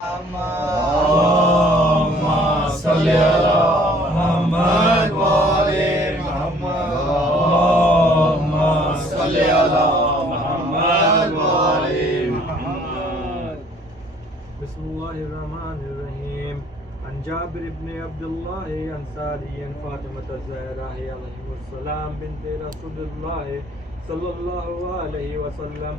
Allahumma salli ala Muhammad wa ali Muhammad. Allahumma salli ala Muhammad wa ali Muhammad. Bismillahirrahmanirrahim. An Jabir ibn Abdullah Ansari and Fatima Zahra alayhimussalam bint Rasulullah sallallahu alayhi wa sallam.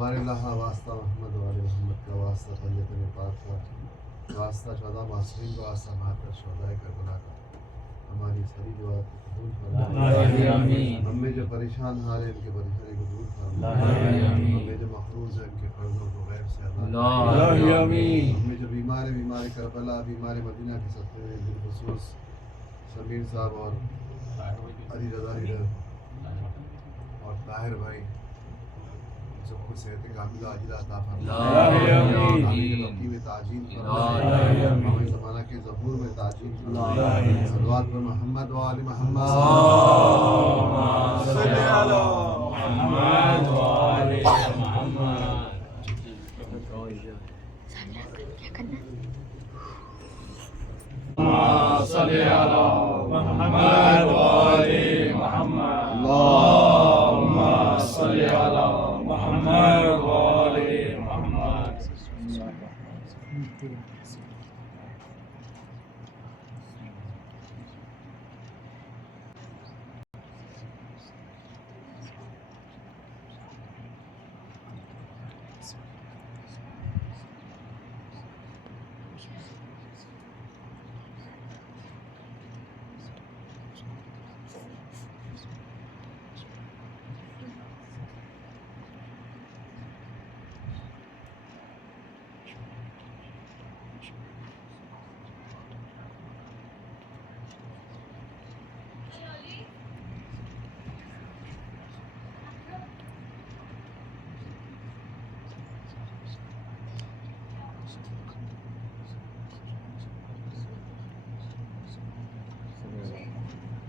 बारिल्लाह वास्ता मोहम्मद वाले मोहम्मद का वास्ता सैयद ने पाक का वास्ता 14 मासूमीन का वास्ता मातर शोदाए करबला का हमारी सारी दुआ कबूल फरमाए आमीन. हमें जो परेशान हाल है इनके परेशानी को दूर फरमाए आमीन. हमें जो मखरूज है इनके कर्जों को गैर से अदा आमीन. हमें जो बीमार करबला बीमार मदीना के सदक़े में बिलखुसूस समीर साहब और अली रज़ा और ताहिर भाई सबको सेहत कामिला अजर अता फरमाए आमीन. वकी में ताजील फरमाए हमें ज़माना के ज़बूर में ताजील फरमाए. सल्लल्लाहु अलैहि मोहम्मद व आले मोहम्मद. सल्लल्लाहु अलैहि मोहम्मद व आले मोहम्मद. सल्लि अला मुहम्मद व आले मुहम्मद अल्लाहुम्मा सल्लि अला मुहम्मद व आले मुहम्मद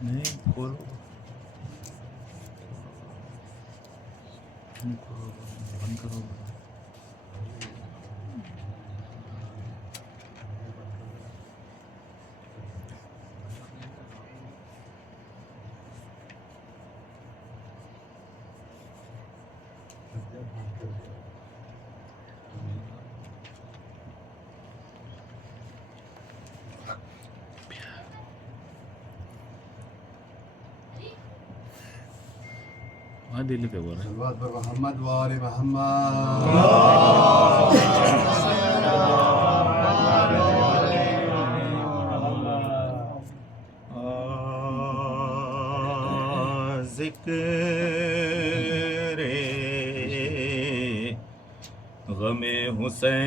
नहीं खोलो बंद करो वहाँ दिल्ली पे बोल रहे हैं सल्लल्लाहु अलैहि मोहम्मद व आले मोहम्मद ज़िक्रे गमे हुसैन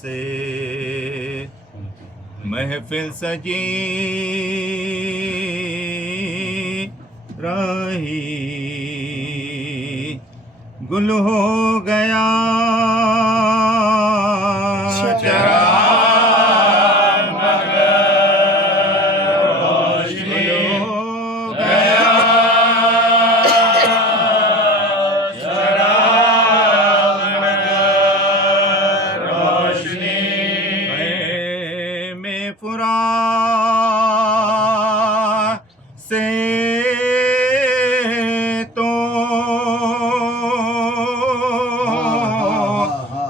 से महफिल सजी रही गुल हो गया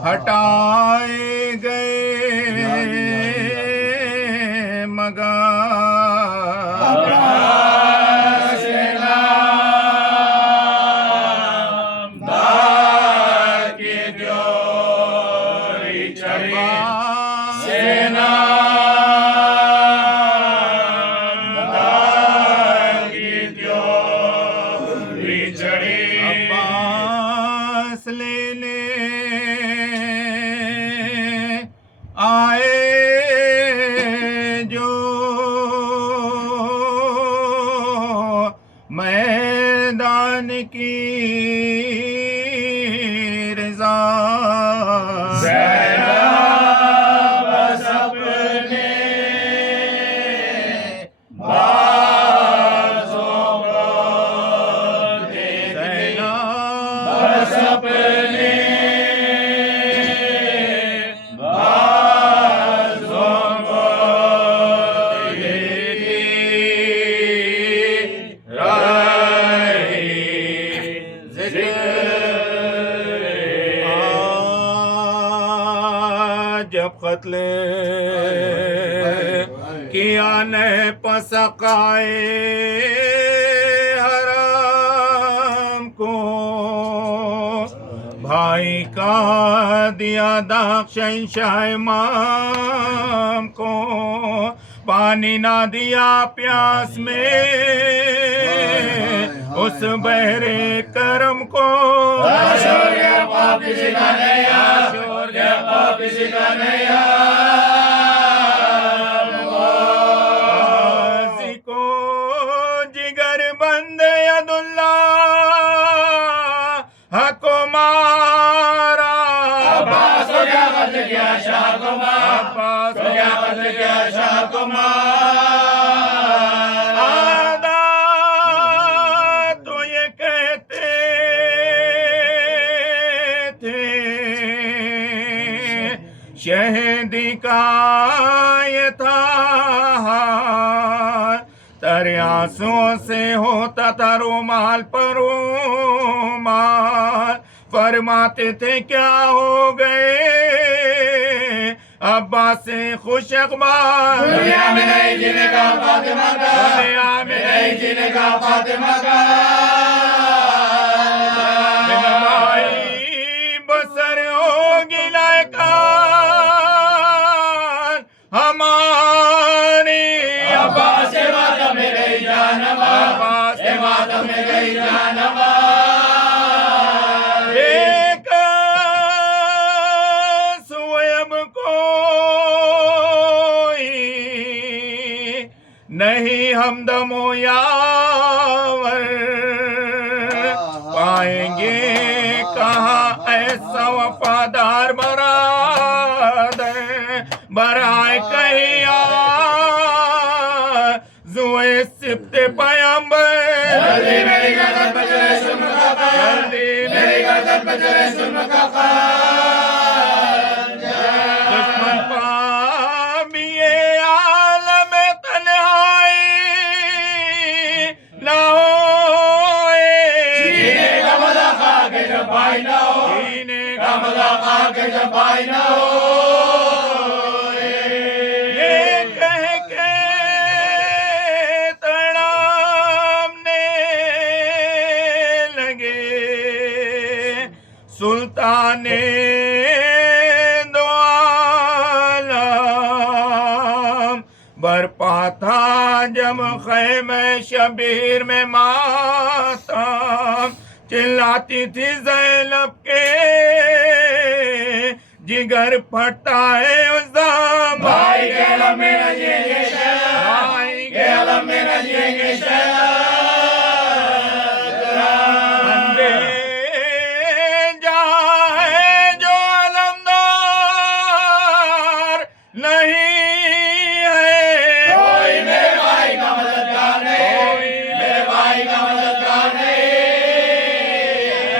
हटाए गए अब्बास लेने आए जो मैदान की रज़ा Ram कत्ल किया ने पसकाए हराम को, भाई का दिया दाग शहंशाह इमाम को, पानी ना दिया प्यास में उस बहरे करम को, किसी का नहीं गाजी को जिगर बंद अब्दुल्ला हको मारा, अब्बास को क्या कत्ल किया शाह को मारा, अब्बास को क्या कत्ल किया शाह को मारा। आदा तो ये कहते थे शहीदी का ये था हाल, तेरे आंसुओं से होता था रुमाल पर रुमाल, फरमाते थे क्या हो गए अब्बास से खुश अखबार, दुनिया में नहीं जीने का फातिमा का, दुनिया में नहीं जीने का फातिमा का। बिनवाई बसर होगी लायकान हमारी, अब्बास से मातम में गई जानवा, अब्बास से मातम में गई जानवा। एक सोयब कोई नहीं हमदमो यावर पाएंगे कहाँ ऐसा वफादार बरादर, बराए कहिया जुए सिफ्ते पैगंबर, जल्दी मेरी गर्दन पर चले सुन का कान, जल्दी मेरी गर्दन पर चले सुन का कान। दुश्मन पाबिए आलम तन्हाई ना होए, जीने का मजा खा के जब भाई ना हो, जीने का का मजा खा के जब भाई ना हो। ये कह के तड़पने लगे सुल्ताने दो आलम, बरपा था जब खैमे शबीर में मातम, चिल्लाती थी ज़ैनब के जिगर फटता है उस दम, भाई के अलम में न जिएंगे शहर, भाई के अलम में न जिएंगे शहर। बंदे जाए जो अलमदार नहीं है, कोई मेरे भाई का मददगार नहीं, कोई मेरे भाई का मददगार नहीं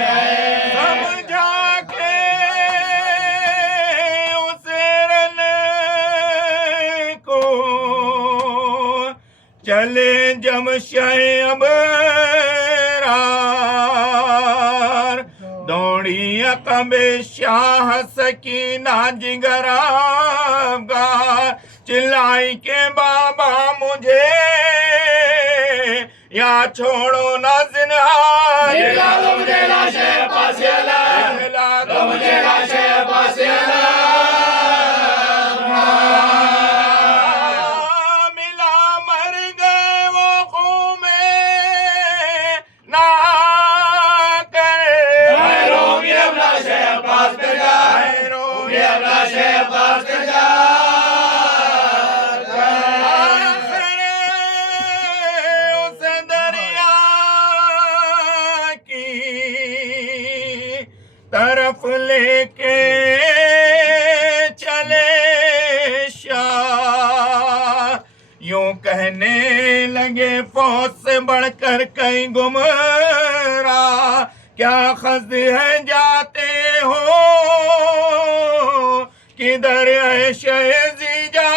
है। समझा के उसे रने को चले जमशह अबरार, दौड़ी अकबे शाह सकीना जिगर अफगार, चिल्लाई के बाबा मुझे या छोड़ो ना जिन्हार, दिला दो मुझे लाशे पासे अला, दिला दो मुझे लाशे पासे अला। मिला मर गए वो खून में ना कर, मैं रोगी अब लाशे पास पे जा, रोगी अब लाशे पास पे जा। उसे दरिया की तरफ लेके चले शाह, यूं कहने लगे फौज से बढ़कर कई गुमराह, क्या खस्द है जाते हो किधर है शहजीजा,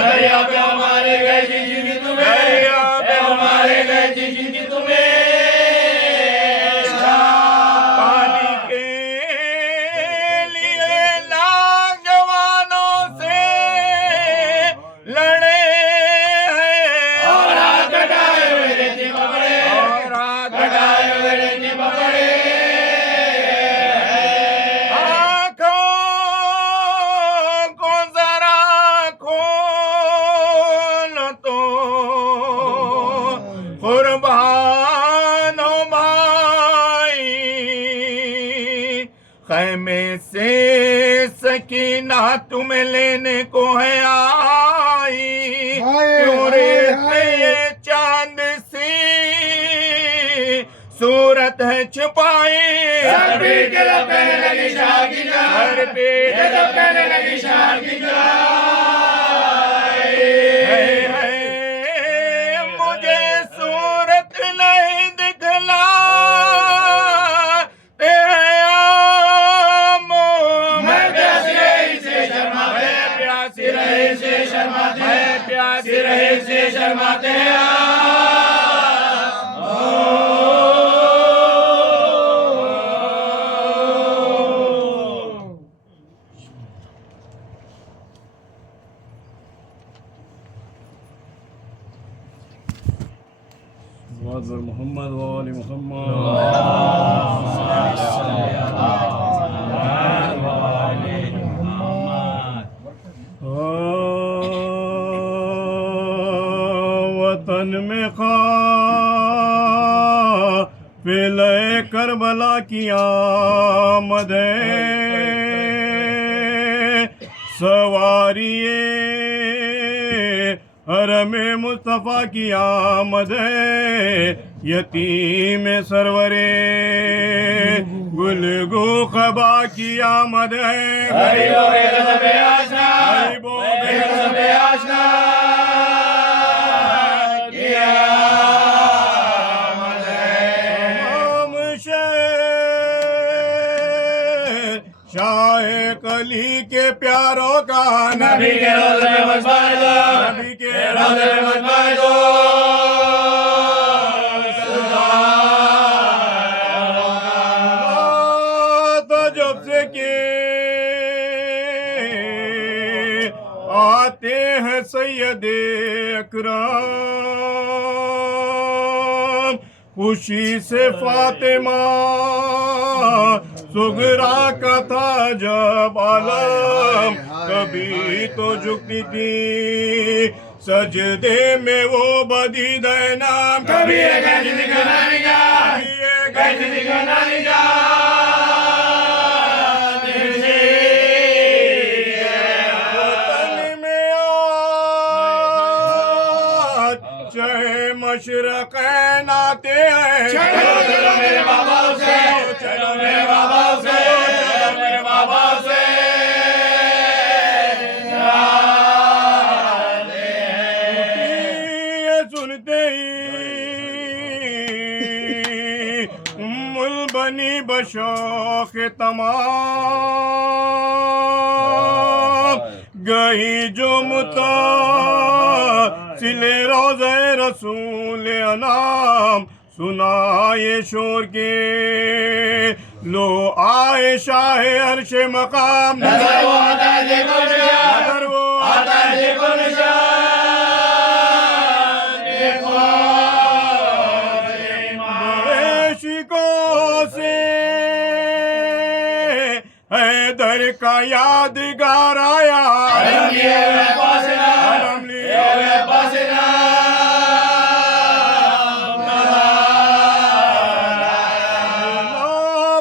दरिया पे हमारे गए जिंदगी तुम्हें, दरिया पे हमारे गए जिंदगी तुम्हें। पानी के लिए लाख जवानों से खैमे से सकीना तुम्हें लेने को है आई, क्यों रहते ये चांद सी सूरत है छुपाई। सर पे के लब कहने लगी शाह की जान, सर पे के लब कहने लगी शाह की जान। मुझे सूरत नहीं दिखला मैं प्यासी रही से शर्माते, प्यासी रहे से शर्माते, प्यासी रहे से शर्माते हैं। मोहम्मद वाले मोहम्मद वतन में काफ़िले करबला की आमद है, सवारिये हरम मुस्तफ़ा की आमद है, यतीम सरवरे गुलगो खबा की आमद है। गरीबों के ग़ज़ब-ए आशना, गरीबों के ग़ज़ब-ए आशना की आमद है। तमाम शहर शाह कली के प्यारों का नबी के रोज़े में मजबार दो, नबी के रोज़े में मजबार दो। जब से के आते हैं सैयद अकरम, खुशी से फातिमा सुगरा का था जब आलम, कभी तो झुकती थी सजदे में वो बदी नाम, कभी ये कहती थी कनानी जा, कहती थी कनानी जा। मशरक़ नाते हैं, चलो चलो मेरे बाबा से, चलो मेरे बाबा से, चलो मेरे बाबा से। ये सुनते ही उम्मुल बनी बशौक़ तमाम, गई जो मुता सिले रोज़े रसूल अनाम, सुना ये शोर के लो आए शाह अर्श मकाम। नज़र वो आता है देखो निशान, नज़र वो आता है देखो निशान, देखो बेशिकों से हैदर का यादगार आया, अलम लिए हुए बासिना, अलम लिए हुए बासिना।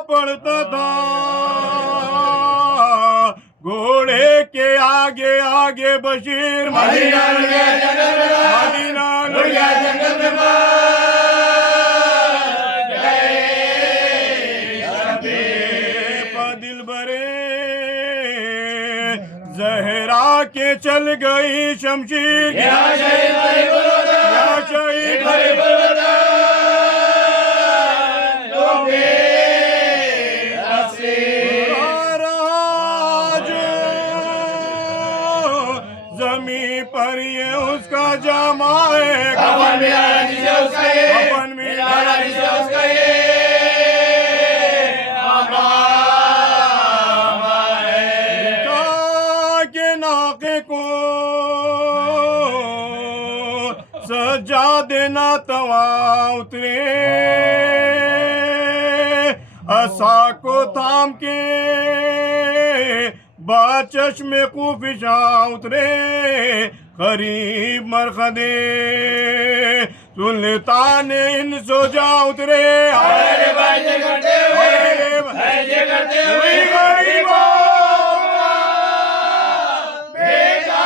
पड़ता था घोड़े के आगे आगे बशीर, मदीना लुट गया जंगल में, मदीना लुट गया जंगल में मर गए शबे। दिल भरे जहरा के चल गई शमशीर, या शहीद गरीबुल वतन, या शहीद गरीबुल वतन, लोगे तस्वीर। जमी पर ये उसका जामा है, कफन मिलाना जिसे उसका ये, कफन मिलाना जिसे उसका ये आराम है। के नाके को सजा देना तवा उतरे, असा को थाम के बाचश्मे खूफिशा उतरे, करीब मरखदे सुल्तान इन सो जा उतरे। अरे भाई करते हुए, अर्जी करते हुए गरीबों का भेजा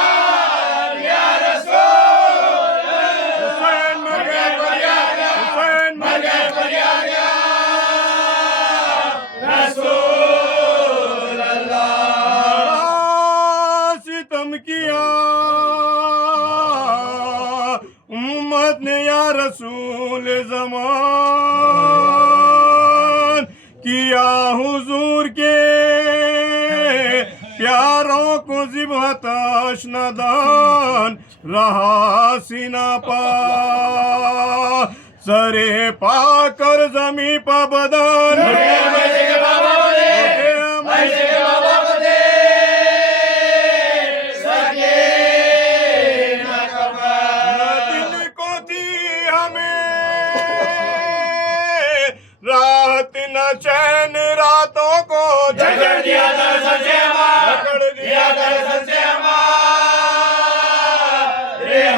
या रसूल हुसैन मर गए फरियाद हुसैन मर गए फरियाद या रसूल अल्लाह सितम किया उम्मत ने या रसूल ज़मान किया हुजूर के प्यारों को ज़िबहत अशनदान रहा सीना पा सरे पाकर जमी पा बदन चैन रातों को झगड़ दिया दरअसल से हमारे दिया दरअसल से हमारे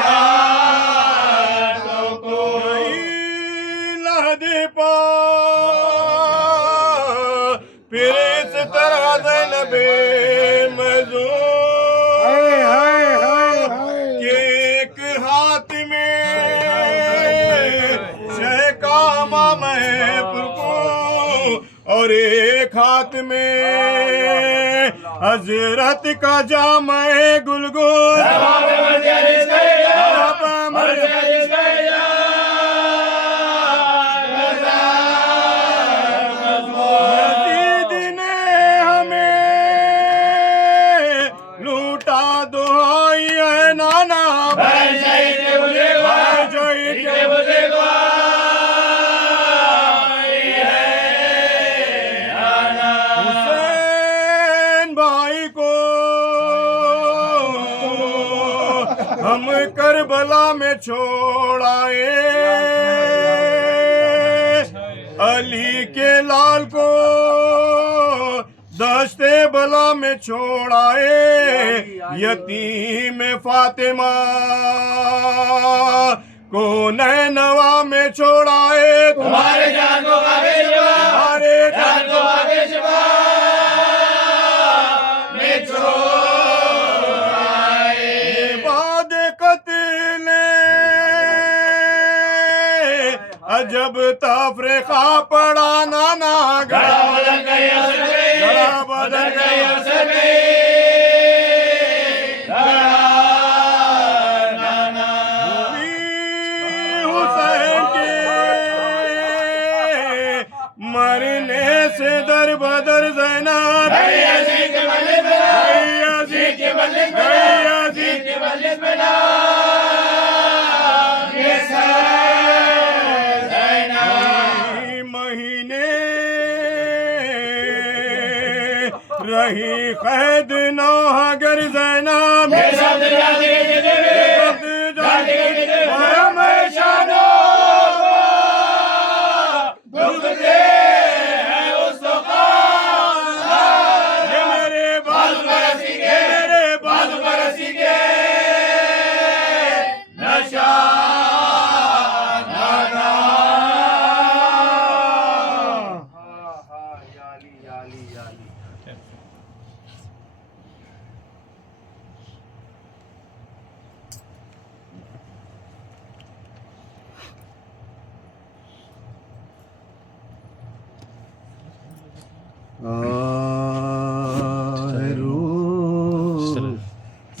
हाथों को लहदे पा फिर इस तरह ज़ैनबे मज़ून के एक हाथ में शेका मामे और एक हाथ में हजरत का जामा गुलगुल यजीद ने हमें लूटा दुहाई है नाना भाई शहीद के बुजुर्ग हम करबला में छोड़ आए अली के लाल को दश्ते बला में छोड़ आए यतीम फातिमा को नैनवा में छोड़ आए तुम्हारे जान को तुम्हारे जान को जब तफरीका पड़ा नाना गला बदल गई गला बदल गई हुसैन के मरने से दर बदर ज़ैनब रही कैद नौ अगर ज़ैनब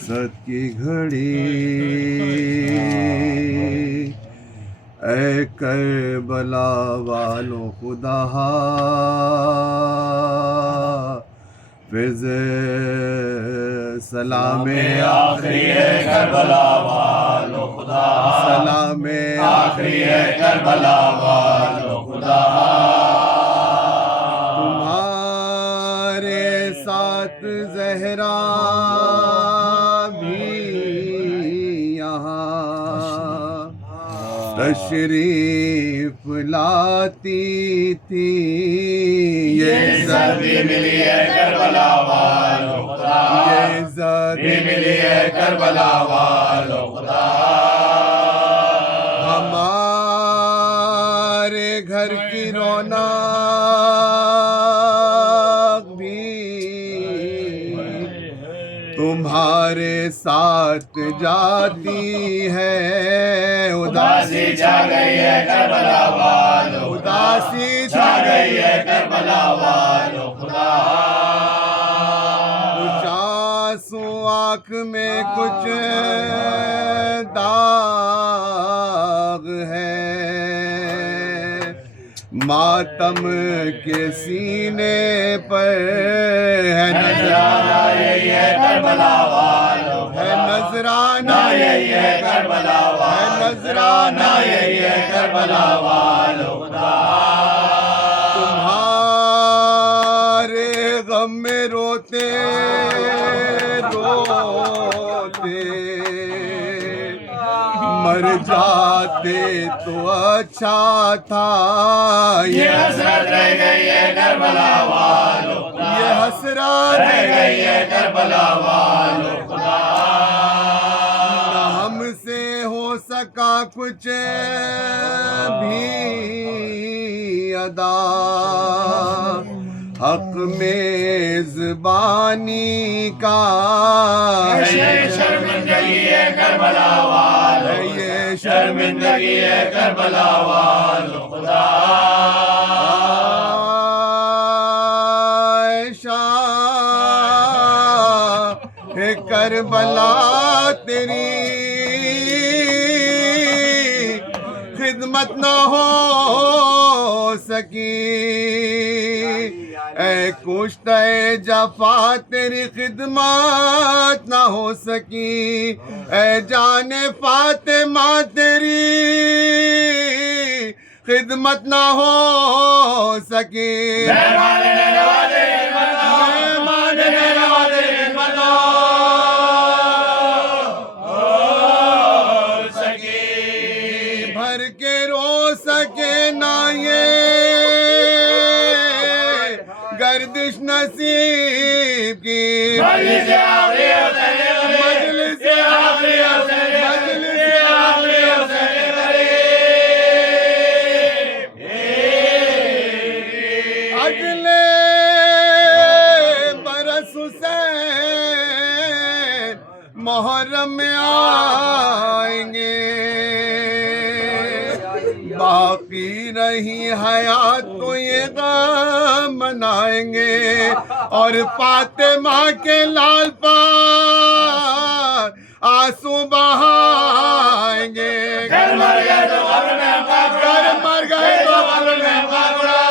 सत की घड़ी ऐ करबला वालों खुदा फिज सलामे आखिरी है करबला वालों खुदा सलामे आखिरी है करबला वालों खुदा तुम्हारे साथ ज़हरा भी यहाँ तशरीफ लाती थी ये सर्दी मिली है करबला वालों खुदा ये सर्दी मिली है करबला वालों खुदा हमारे घर की रौनक तुम्हारे साथ जाती है उदासी छा गई है करबला वालों, उदासी छा गई है करबला वालों खुदा। कुछ आंसू आँख में कुछ दाग है, मातम के सीने पर है नजराना, यही है करबला वालों, है नजराना, यही है करबला है वालों, नजराना, यही है करबला वालों खुदा। तुम्हारे गम में रोते रोते मर जाते तो अच्छा था, ये हसरत रह गई है करबला वालों, ये हसरत रह गई है करबला वालों खुदा। न हमसे हो सका कुछ भी अदा, हक में ज़बानी का ये शर्मिंदगी है करबला वालों, है ये शर्मिंदगी है करबला वालों खुदा। है करबला तेरी खिदमत न हो सकी, ऐ कुश्ते जफा तेरी खिदमत न हो सकी, ऐ जाने फातिमा तेरी खिदमत न हो सकी। मेहमान ने नवाजे मेहमान ने नवाजे भर के रो सके ना ये गर्दिश नसीब की, मजलिस आखिरी मजलिस आखिरी मजलिस आखिरी अगले बरस हुसैन मुहर्रम में आएंगे, बाकी रही हयात तो ये गम मनाएंगे, और फातिमा के लाल पर आंसू बहाएंगे। घर मर गए तो कब्र में काकड़ा, घर मर गए तो कब्र में काकड़ा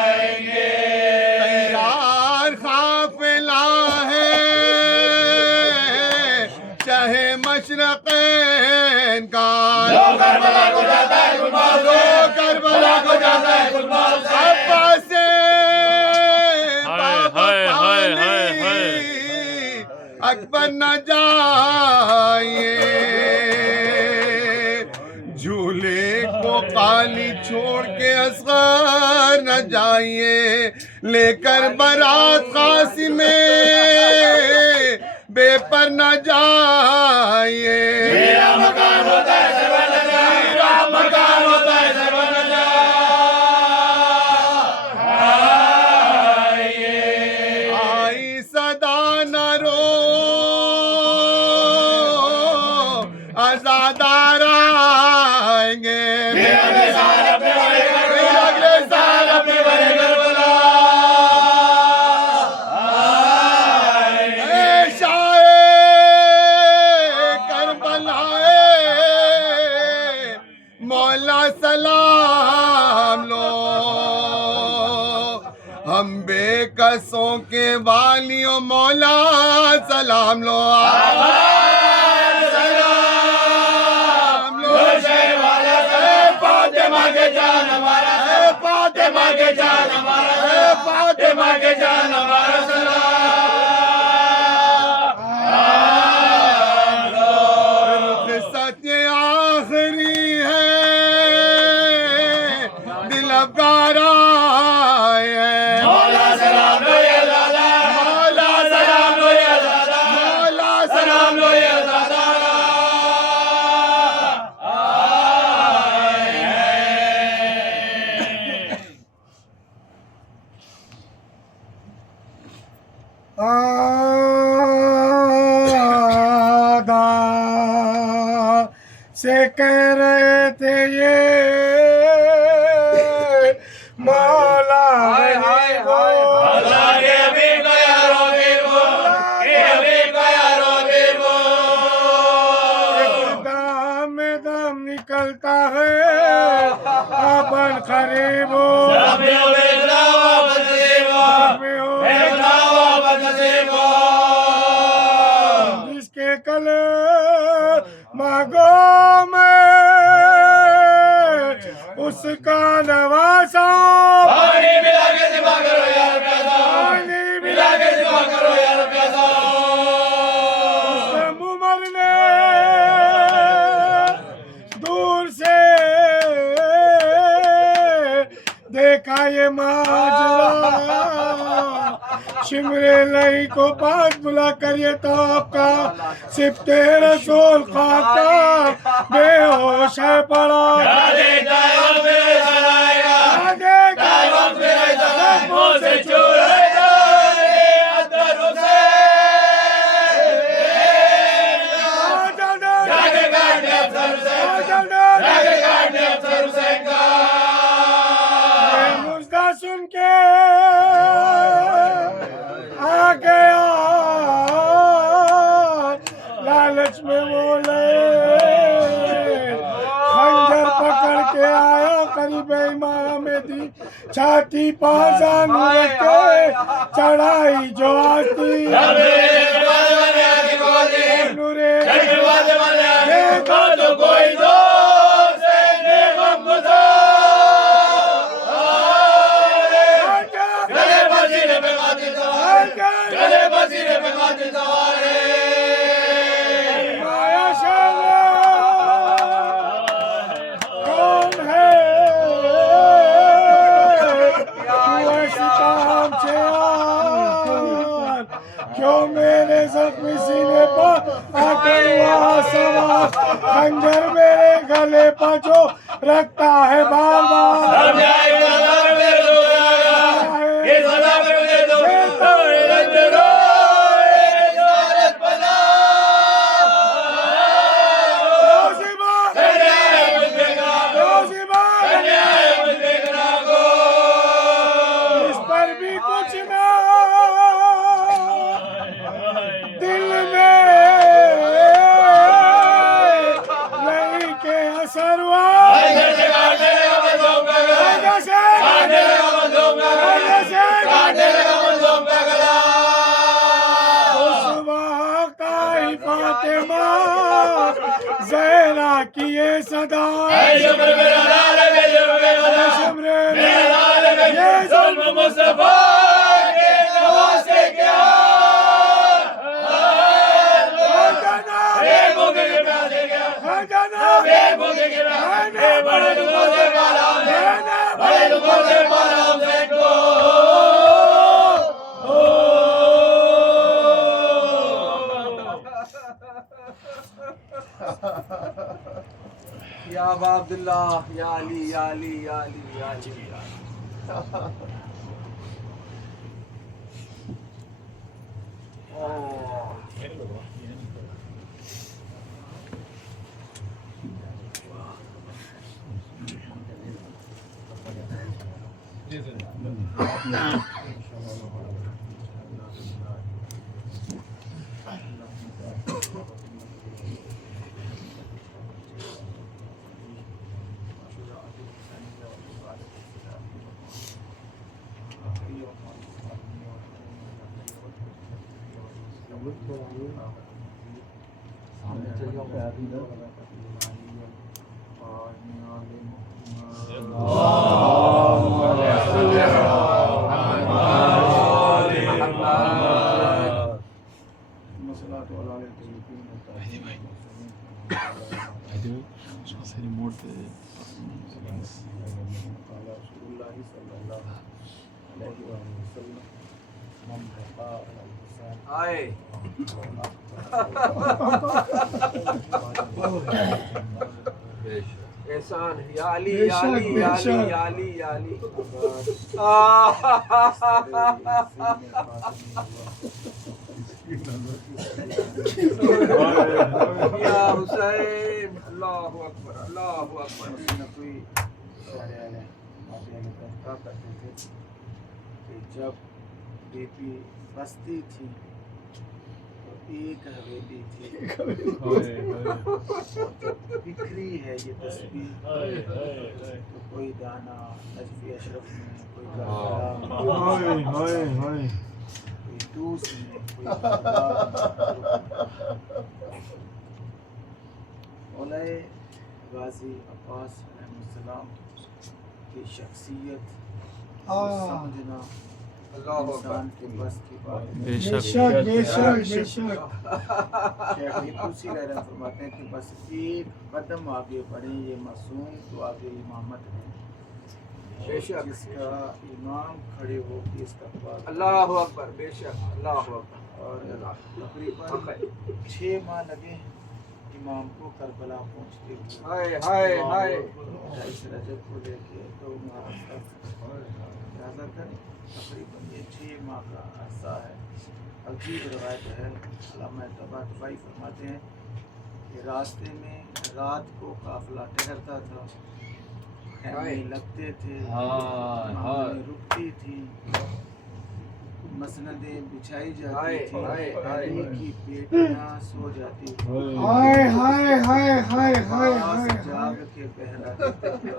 आएंगे। तैयार काफिला है चाहे मशरक़ैन का, लो करबला को जाता है गुलबाग से, करबला को जाता है गुलबाग से। अब्बास से अकबर न जाइए, झूले को काली छोड़ के असगर न जाइए, लेकर बारात कासिम में बेपर न जाइए। मेरा मकान होता है सर्वनजा, मेरा मकान होता है सर्वनजा। आई सदा न रो आजादार आएंगे, अगले साल अपने बड़े करबला, अगले साल अपने बड़े करबला आएंगे। शाये करबलाए मौला सलाम लो, हम बेकसों के वालियों मौला सलाम लो, सलाम लो। फातिमा के जान हमारा, फातिमा के जान हमारा, फातिमा के जान हमारा सलाम। सत्य आखिरी है दिल अफगारा है, मौला सलाम लो या दादा, मौला सलाम लो या दादा, मौला सलाम लो या दादा। से कह रहे थे ये मौला गरीबो अल्लाह के हबीब का यारो बेबो के हबीब का यारो बेबो दाम में दाम निकलता है अपन खरीबो रबे बेगनावा बदसेबो बेगनावा बदसेबो जिसके कल मांगो में उसका नवासा पानी मिला के सिवा करो यार प्यासा मिला के सिवा करो यार प्यासा उमर ने दूर से देखा ये माजरा शिमरे लही को पास बुला कर ये तो आपका सिफ्ते रसूल खाता बेहोश है पड़ा वक्त मेरे सराएगा वक्त मेरे सराए मुंह से चूरेगा अंदरों से जाके काट दे अफसर हुसैन जाके काट दे अफसर हुसैन का मुझदा सुन के आ गया लालच में बोले खंजर पकड़ के आया करीब इमाम दी छाती पाजान के चढ़ाई जो आती नूरे तो कोई दोस्त है गले बसीरे पे खातिर सवार गले बसीरे पे खातिर सवार माया शाला कौन है तू ऐसी काम से यार क्यों मेरे जख्मी सीने पर आकर हुआ सवार खंजर मेरे गले पर जो रखता है बार बार इस पर भी कुछ ना दिल में नहीं के असर हुआ उस वक्त आई फातिमा ज़हरा की ये सदा मुस्तफा के नवासे क्या भूखे के प्यासे क्या भूखे के प्यासे बड़े दुखों से पाला बड़े दुखों से पाला हुसैन को या अबा अब्दुल्लाह या अली या अली या अली या अली आए एहसान या अली या अली या अली या अली या अली या हुसैन अल्लाहु अकबर अल्लाहु अकबर। न कोई सारे आने बातें कहता करते थे कि जब बीबी बसती थी तो एक हवेली थी, बिखरी है ये तस्वीर, तो कोई दाना नजफी अशरफ में, कोई करबला में, कोई दूस में, कोई मौलाए गाजी अब्बास अलैहिस्सलाम की शख्सियत समझना इंसान के बस की बात है। बेशक बेशक बेशक। शेख तुसी फरमाते हैं कि बस एक कदम आगे बढ़े ये मासूम तो आगे इमामत है, बेशक। जिसका इमाम खड़े हो के इसका बात अल्लाहु अकबर बेशक अल्लाहु अकबर। और तकरीबन 6 माह लगे इमाम को करबला पहुंचते हुए। हाय हाय हाय। 28 रजब को लेके 2 मुहर्रम तक लिहाजा करें, तकरीबन ये 6 माह का अरसा है। अजीब रवायत है, अल्लामा तबातबाई फरमाते हैं कि रास्ते में रात को काफिला ठहरता था, खेमे लगते थे, नावें रुकती थी, मसनदें बिछाई जाती थी, अली की बेटियां सो जाती थी, हाय हाय हाय हाय हाय हाय। जाग के बहराते थे।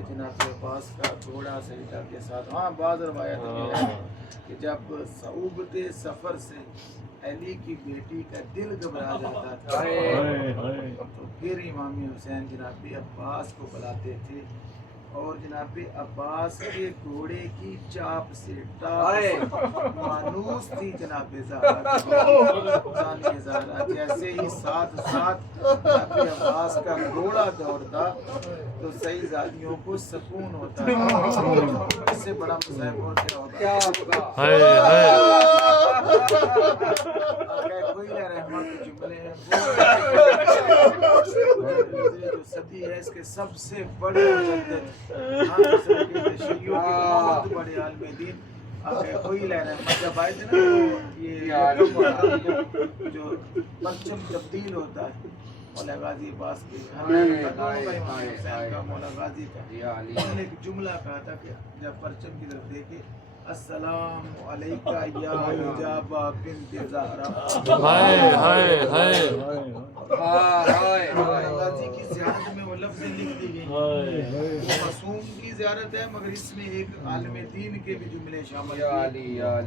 जनाब अब्बास का घोड़ा सईदा के साथ, हाँ बाज़ रवायत में है कि जब सऊबते सफ़र से अली की बेटी का दिल घबरा जाता था तो फिर इमाम हुसैन जनाब अब्बास को बुलाते थे और जनाब अब्बास के घोड़े की चाप से मानूस थी जनाब ज़हरा। जैसे ही साथ साथ जनाब अब्बास का घोड़ा दौड़ता तो सही जादियों को सुकून होता है। इससे बड़ा मज़हब और क्या होता है। कोई रहमत जुमले हैं जो सदी है इसके सबसे बड़े मुजद्दिद बहुत बड़े आलिम दीन कोई ले रहे हैं। जब आए थे ना ये जो परचम तब्दील होता है मौला गाजी अब्बास के मौला गाजी का, उन्होंने एक जुमला कहा था कि जब परचम की तरफ देखे अस्सलामु अलैका या हिजाबा बिन्त ज़हरा। हाय हाय हाय गाजी की ज़ियारत में वो लफ्ज़ लिख दी गई। वो मासूम की ज़ियारत है मगर इसमें एक आलिम दीन के भी जुमले शामिल हैं।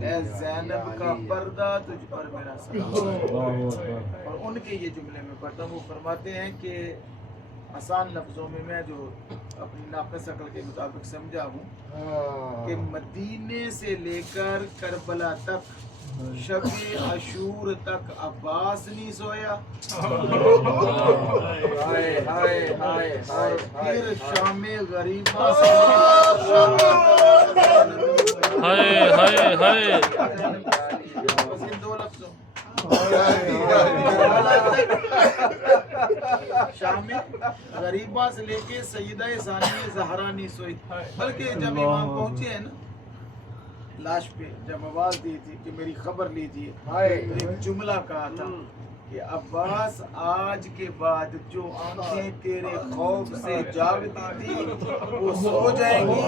ऐ ज़ैनब का पर्दा तुझ पर मेरा सलाम। और उनके ये जुमले में पढ़ता हूँ, वो फरमाते हैं कि आसान लफ्ज़ों में मैं जो अपनी नाक़िस अक़ल के मुताबिक समझा हूँ कि मदीने से लेकर करबला तक शबे अशूर तक अब्बास नहीं सोया, फिर शामे गरीबा से दो लफ्ज़ों शामी गरीबा से लेके सईदा सानिया ज़हरा नहीं सोई। बल्कि जब इमाम पहुंचे हैं ना लाश पे, जब आवाज दी थी कि मेरी खबर लीजिए, तो एक जुमला कहा था कि अब्बास आज के बाद जो आंखें तेरे खौफ से जागती थी वो सो जाएंगी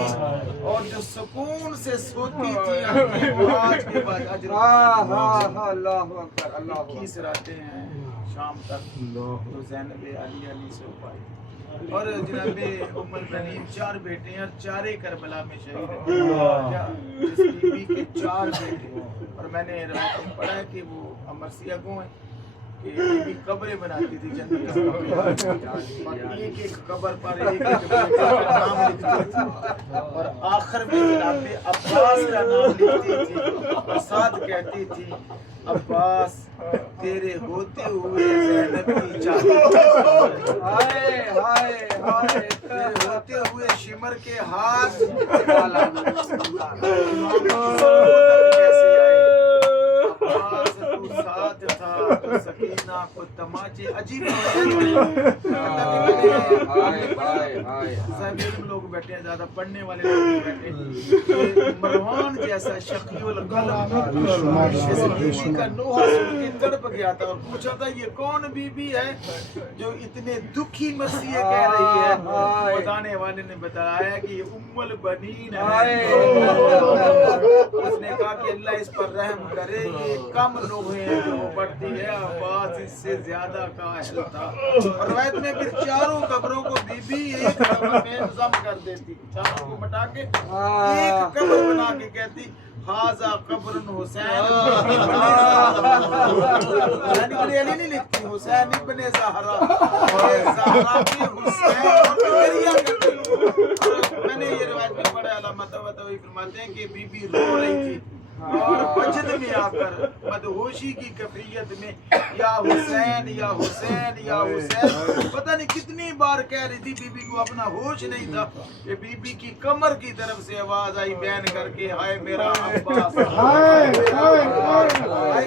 और जो सुकून से सोती थी आंखें वो आज के बाद अजर। अल्लाहु अकबर अल्लाहु अकबर। 21 रातें हैं शाम तक तो ज़ैनब आलिया नहीं सो पाई। और जनाब उम्मुल बनीन 4 बेटे हैं और 4 करबला में शहीद हैं। जिस बीबी के 4 बेटे, और मैंने रात में पढ़ा है कि वो अमरसिया को है कि बीबी कब्रें बनाती थी जन्नत में और एक एक कब्र पर एक एक नाम लिखती थी और आखिर में जनाब अब्बास का नाम लिखती थी और साथ कहती थी अब्बास तेरे होते हुए ज़ैनब की चाहत, तेरे होते हुए शिमर के हाथ कैसे आए, अब्बास तू साथ था तो सकीना को तमाचे अजीब लोग बैठे हैं, ज्यादा पढ़ने वाले लोग बैठे हैं। मरवान जैसा शकील बीबी का नोहा सुन के तड़प गया था और पूछा था ये कौन बीबी है जो इतने दुखी मसीहे कह रही है। बताने वाले ने बताया कि ये उम्मुल बनीन है। उसने कहा कि अल्लाह इस पर रहम करे, ये कम लोग हैं जो वो पढ़ती है, अब्बास इससे ज्यादा काहिल था। और रवायत में फिर चारों कब्रों को बीबी एक कब्र में इंतजाम कर देती, चारों को बटा के एक कब्र बना के कहती हाजा कब्रुन हुसैन अली नहीं लिखती, हुसैन इब्ने ज़हरा, ज़हरा की हुसैन मैंने ये रिवायत में पढ़ा। अल्लामा तवई फरमाते हैं कि बीबी रो रही थी और वजद में आकर मदहोशी की कैफियत में या हुसैन या हुसैन या हुसैन पता नहीं कितनी बार कह रही थी। बीबी को अपना होश नहीं था कि बीबी की कमर की तरफ से आवाज आई बैन करके हाय मेरा अब्बास, हाय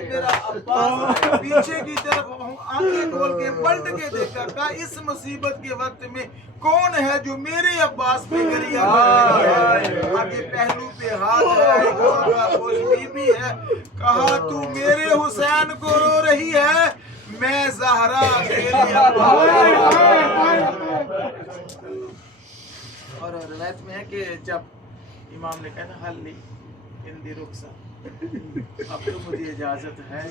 मेरा अब्बास। पीछे की तरफ आंखें खोल के पलट के देखा, कहा इस मुसीबत के वक्त में कौन है जो मेरे अब्बास पे गरिया आगे पहलू पे हाथ है, बीबी है। कहा तू मेरे हुसैन को रो रही है, मैं ज़हरा तेरी और रिवायत में है कि जब इमाम ने कहा हल्ली हिंदी रुखसा, अब तो मुझे इजाजत है,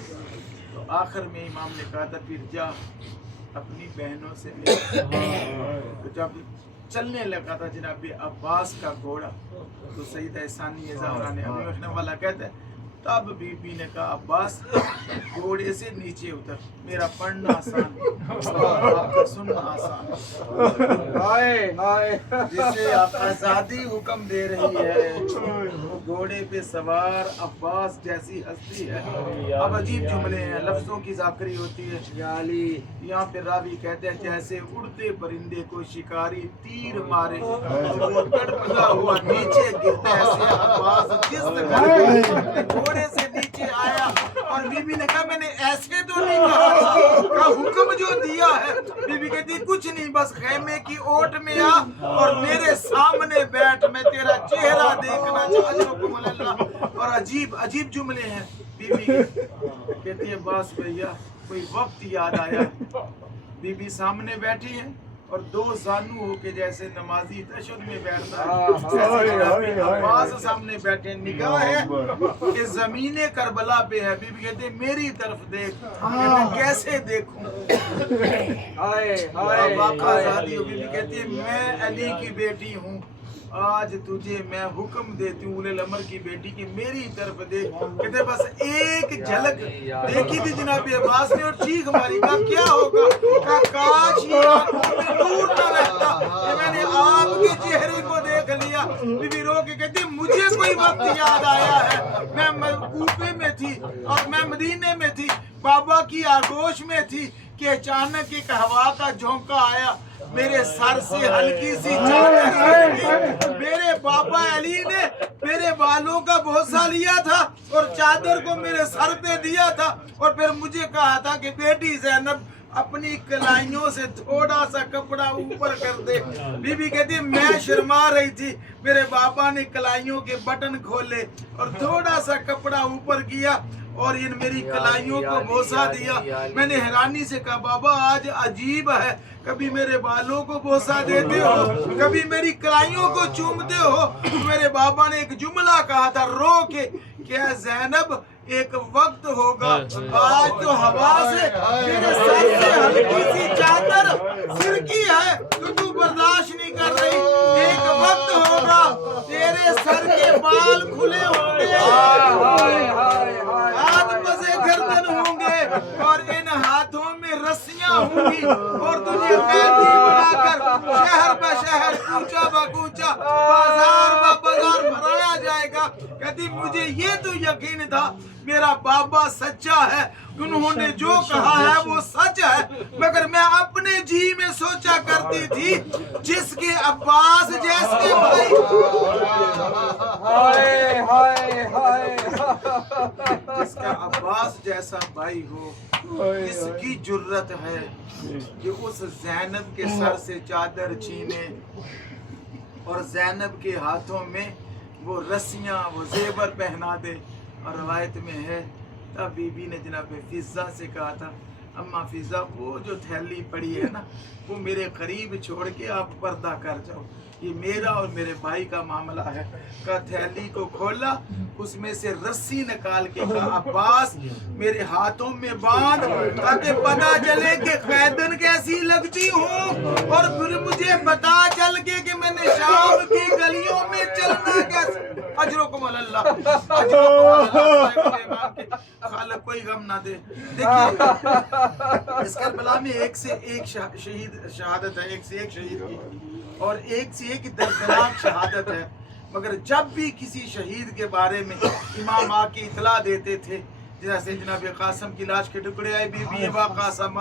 तो आखिर में इमाम ने कहा था फिर जा अपनी बहनों से मिल। तो जब चलने लगा था जनाब अब्बास का घोड़ा, तो सईद एहसानी ज़हरा ने अभी रखने वाला कहता है तब बीबी ने कहा अब्बास घोड़े से नीचे उतर, मेरा पढ़ना आसान आपका सुनना आसान। जिसे आप आज़ादी हुक्म दे रही है, घोड़े पे सवार अब्बास जैसी हस्ती है। अब अजीब जुमले हैं, लफ्जों की जाकरी होती है। यहाँ पे रावी कहते हैं जैसे उड़ते परिंदे को शिकारी तीर मारे तो वो तड़पता हुआ नीचे गिरता है, ऐसे अब्बास जिस घोड़े से नीचे आया। और बीबी ने कहा मैंने ऐसे तो नहीं कहा था, हुक्म जो दिया है। बीबी कहती कुछ नहीं, बस खेमे की ओट में आ और मेरे सामने बैठ, मैं तेरा चेहरा देखना चाहता। और अजीब अजीब जुमले हैं। बीबी कहती है बस भैया कोई वक्त याद आया। बीबी सामने बैठी है और दो जानू होके जैसे नमाजी तशहुद में बैठता है, अब्बास सामने बैठे, निगाह है कि ज़मीने करबला पे है। बीबी कहते मेरी तरफ देख, कहते कैसे देखूं? आजादी हो। बीबी कहती है मैं अली की बेटी हूँ, आज तुझे मैं हुक्म देती हूँ उल अमर की बेटी की मेरी तरफ देख। कहते बस एक झलक देखी थी जनाब अब्बास ने और चीख मारी, कहा क्या होगा? कहा काश ये दूर न रहता कि मैंने आपके चेहरे को देख लिया। बीबी रो के कहती मुझे कोई वक्त याद आया है, मैं कूफे में थी और मैं मदीने में थी, बाबा की आगोश में थी कि अचानक एक हवा का झोंका आया, मेरे सर से हल्की सी चादर, मेरे पापा अली ने मेरे बालों का भरोसा लिया था और चादर को मेरे सर पे दिया था और फिर मुझे कहा था कि बेटी ज़ैनब अपनी कलाइयों से थोड़ा सा कपड़ा ऊपर कर दे। बीबी कहती मैं शर्मा रही थी, मेरे बाबा ने कलाइयों के बटन खोले और थोड़ा सा कपड़ा ऊपर किया और इन मेरी कलाइयों को बोसा दिया। मैंने हैरानी से कहा बाबा आज अजीब है, कभी मेरे बालों को बोसा देते हो, कभी मेरी कलाइयों को चूमते हो। मेरे बाबा ने एक जुमला कहा था रो के, क्या ज़ैनब एक वक्त होगा, आज तो हवा से मेरे सर से हल्की सी चादर सिरकी है तो तू बर्दाश्त नहीं कर रही, एक वक्त होगा तेरे सर के बाल खुले होंगे, हाथ मजे गर्दन होंगे और इन हाथों में रस्सियां होंगी और तुझे कैदी बनाकर शहर ब शहर कूचा ब कूचा बाजार ब बाजार भराया जाएगा। कहती मुझे ये तो यकीन था मेरा बाबा सच्चा है, उन्होंने जो कहा है वो सच है, मगर मैं अपने जी में सोचा करती थी जिसके अब्बास जैसे भाई जिसका अब्बास जैसा भाई हो, इसकी जुर्रत है कि उस जैनब के सर से चादर छीने और जैनब के हाथों में वो रस्सियाँ वो जेवर पहना दे। और रवायत में है तब बीबी ने जनाब फिजा से कहा था, अम्मा फिजा वो जो थैली पड़ी है ना वो मेरे करीब छोड़ के आप पर्दा कर जाओ, ये मेरा और मेरे भाई का मामला है। का थैली को खोला, उसमें से रस्सी निकाल के कहा अब्बास मेरे हाथों में बांध ताकि पता चले कि कैदन कैसी लगती हूँ, और फिर मुझे पता चल के कि मैंने शाम की गलियों में चलना कैसे। अजरुकुम अल्लाह, खालिक कोई गम ना दे। देखिए इस करबला में एक से एक शहीद शहादत है, एक से एक शहीद की और एक से एक दर्दनाक शहादत है। मगर जब भी किसी शहीद के बारे में इमाम आके इतला देते थे, जैसे जनाब कासम की लाश के टुकड़े आए, बीबी वाह कासम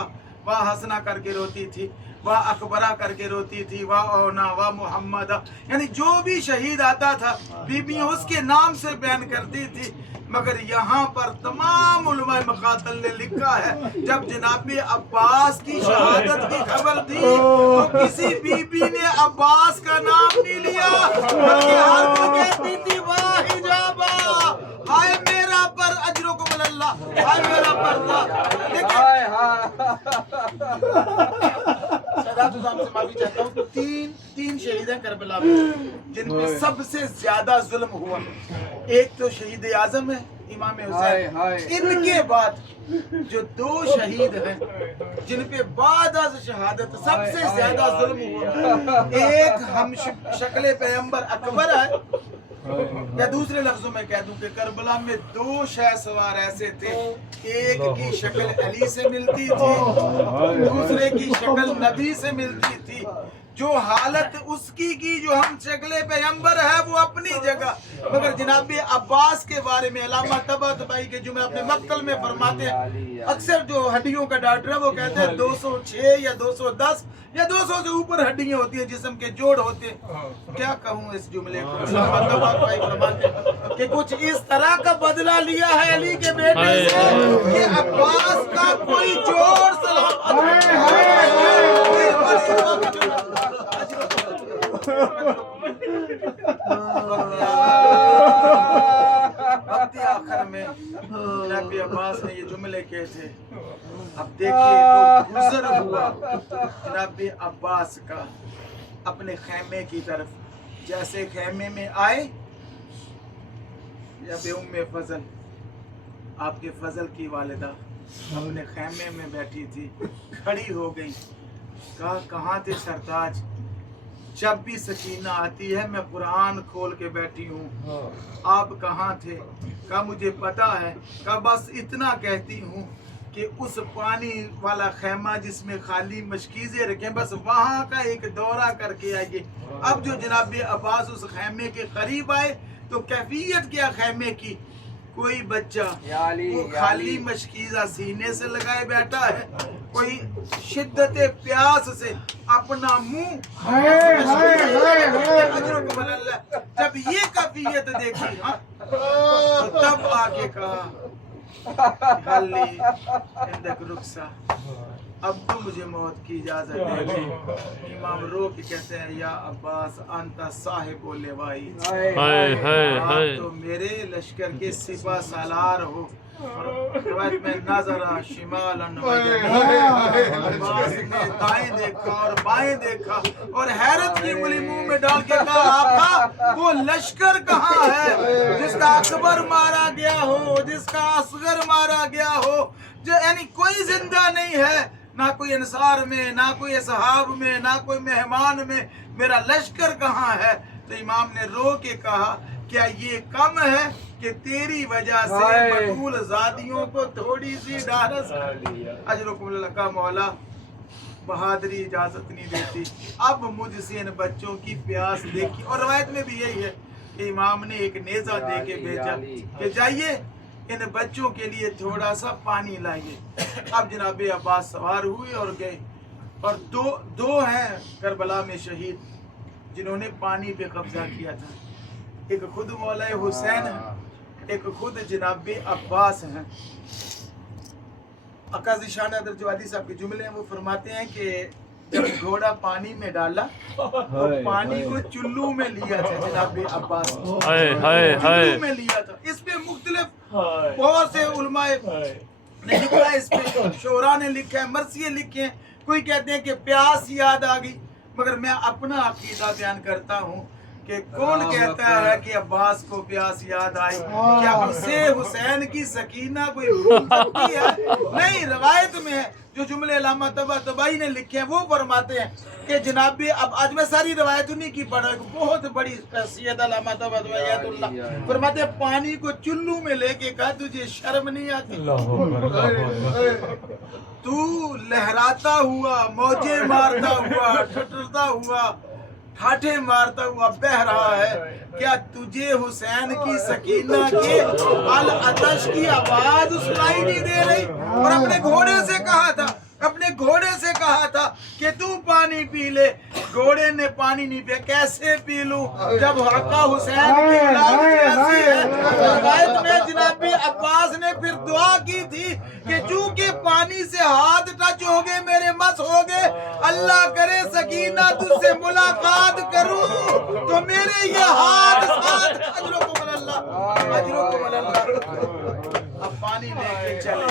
वाह हसना करके रोती थी, वाह अकबरा करके रोती थी, वाह ओना वाह मोहम्मद, यानी जो भी शहीद आता था बीबियां उसके नाम से बयान करती थी। मगर यहाँ पर तमाम उलमाए मकातल ने लिखा है जब जनाब अब्बास की शहादत की खबर थी तो किसी बीबी ने अब्बास का नाम नहीं लिया, बल्कि हर वो कहती थी वाह हिजाबा, हाय मेरा पर अजरुकुम अल्लाह, हाय मेरा पर्दा। से माफी चाहता हूँ, तीन शहीद हैं करबला में जिन पे सबसे ज्यादा जुल्म हुआ। एक तो शहीद आजम है इमाम हुसैन, इनके बाद जो दो शहीद हैं जिन पे बाद शहादत सबसे ज्यादा जुल्म हुआ, एक हम शक्ल पैगंबर अकबर है, या दूसरे लफ्जों में कह दूं कि करबला में दो शहसवार ऐसे थे, एक की शक्ल अली से मिलती थी, दूसरे की शक्ल नबी से मिलती थी। जो हालत उसकी की जो हम शक्ल पैगंबर है वो अपनी जगह, मगर जनाब अब्बास के बारे में अल्लामा तबातबाई के जुमे अपने मक्तल में फरमाते हैं, अक्सर जो हड्डियों का डॉक्टर है वो कहते हैं 206 या 210 या 200 से ऊपर हड्डियां होती है, जिस्म के जोड़ होते हैं। क्या कहूँ इस जुमले को, अल्लामा तबातबाई फरमाते हैं कि कुछ इस तरह का बदला लिया है अली के बेटे से कि अब्बास का कोई जोड़ आखिर में जनाब अब्बास ने ये जुमले कहे थे। अब देखिए तो गुजर हुआ जनाब अब्बास का अपने खेमे की तरफ, जैसे खेमे में आए जब उम्मे फजल आपके फजल की वालिदा अपने खेमे में बैठी थी, खड़ी हो गई, कहा कहाँ थे सरताज, जब भी सकीना आती है मैं कुरान खोल के बैठी हूँ, आप कहाँ थे। कहा मुझे पता है, कहा बस इतना कहती हूँ कि उस पानी वाला खेमा जिसमें खाली मशकीज़ें रखें बस वहाँ का एक दौरा करके आइए। अब जो जनाब अब्बास उस खेमे के करीब आए तो कैफियत क्या खेमे की, कोई बच्चा वो खाली मशकीज़ा सीने से लगाए बैठा है, कोई शिद्दत प्यास से अपना मुंह, जब ये कैफियत देखी तो तब आके कहा रुखसा, अब तो मुझे मौत की इजाजत दे। इमाम रो के कहते हैं या अब्बास अंता साहिब लेवाई, तो मेरे लश्कर के सिपा सालार हो। रवायत में नजरा शिमालन अब्बास ने दाएं देखा और बाएं देखा और हैरत की उंगली मुंह में डाल के कहा आका वो लश्कर कहाँ है जिसका अकबर मारा गया हो, जिसका असगर मारा गया हो, जो यानी कोई जिंदा नहीं है, ना कोई अंसार में, ना कोई असहाब में, ना कोई मेहमान में, मेरा लश्कर कहाँ है। तो इमाम ने रो के कहा क्या ये कम है कि तेरी वजह से बतूल ज़ादियों को थोड़ी सी ढारस, अजरुकुम का मौला बहादुरी इजाजत नहीं देती। अब मुझसे इन बच्चों की प्यास देखी, और रवायत में भी यही है कि इमाम ने एक नेजा दे के भेजा कि जाइए इन बच्चों के लिए थोड़ा सा पानी लाइए। अब जनाब अब्बास सवार हुए और गए, और दो हैं करबला में शहीद जिन्होंने पानी पे कब्जा किया था, एक खुद मौला हुसैन है एक खुद जनाब अब्बास हैं। अकाज़ी शान दर्जवादी साहब के जुमले हैं, वो फरमाते हैं कि जब घोड़ा पानी में डाला तो पानी को चुल्लू में लिया था जनाब अब्बास ने। हाय हाय हाय चुल्लू में लिया था। इस पे मुख्तलिफ बहुत से उलमाए ने लिखा है, इस पे शोरा ने लिखा है, मरसिये लिखे हैं। कोई कहते हैं कि प्यास याद आ गई, मगर मैं अपना अकीदा बयान करता हूँ कि कौन कहता है कि अब्बास को प्यास याद आई? क्या उससे हुसैन की सकीना कोई भूल सकती है? नहीं, रवायत में है। जो जुमले अल्लामा तबाई ने लिखे हैं वो फरमाते हैं कि जनाब, अब आज मैं सारी रवायत उन्हीं की पढ़ रहा हूं, बहुत बड़ी शख्सियत अल्लामा तबाई फरमाते हैं, पानी को चुल्लू में लेके कहा तुझे शर्म नहीं आती? तू लहराता हुआ, मौजे मारता हुआ, ठटरता हुआ, ठाठे मारता हुआ बह रहा है, क्या तुझे हुसैन की सकीना के अल अतश की आवाज सुनाई नहीं दे रही? और अपने घोड़े से कहा था, अपने घोड़े से कहा था कि तू पानी पी ले। घोड़े ने पानी नहीं पिया, कैसे पी लूं जब आका हुसैन की औलाद ऐसी है? रवायत में जनाब अब्बास ने फिर दुआ की थी कि चूंकि पानी से हाथ टच हो गए, मेरे मस हो गए, अल्लाह करे सकीना तुझसे मुलाकात करूं तो मेरे ये हाथ साथ अजरों को मल्लाह, अजरों को मल्लाह। अब पानी लेके चले।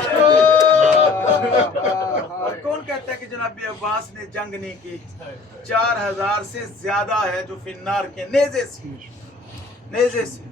और कौन कहता है कि जनाब अब्बास ने जंग नहीं की? 4000 से ज्यादा है जो फिन्नार के नेजे से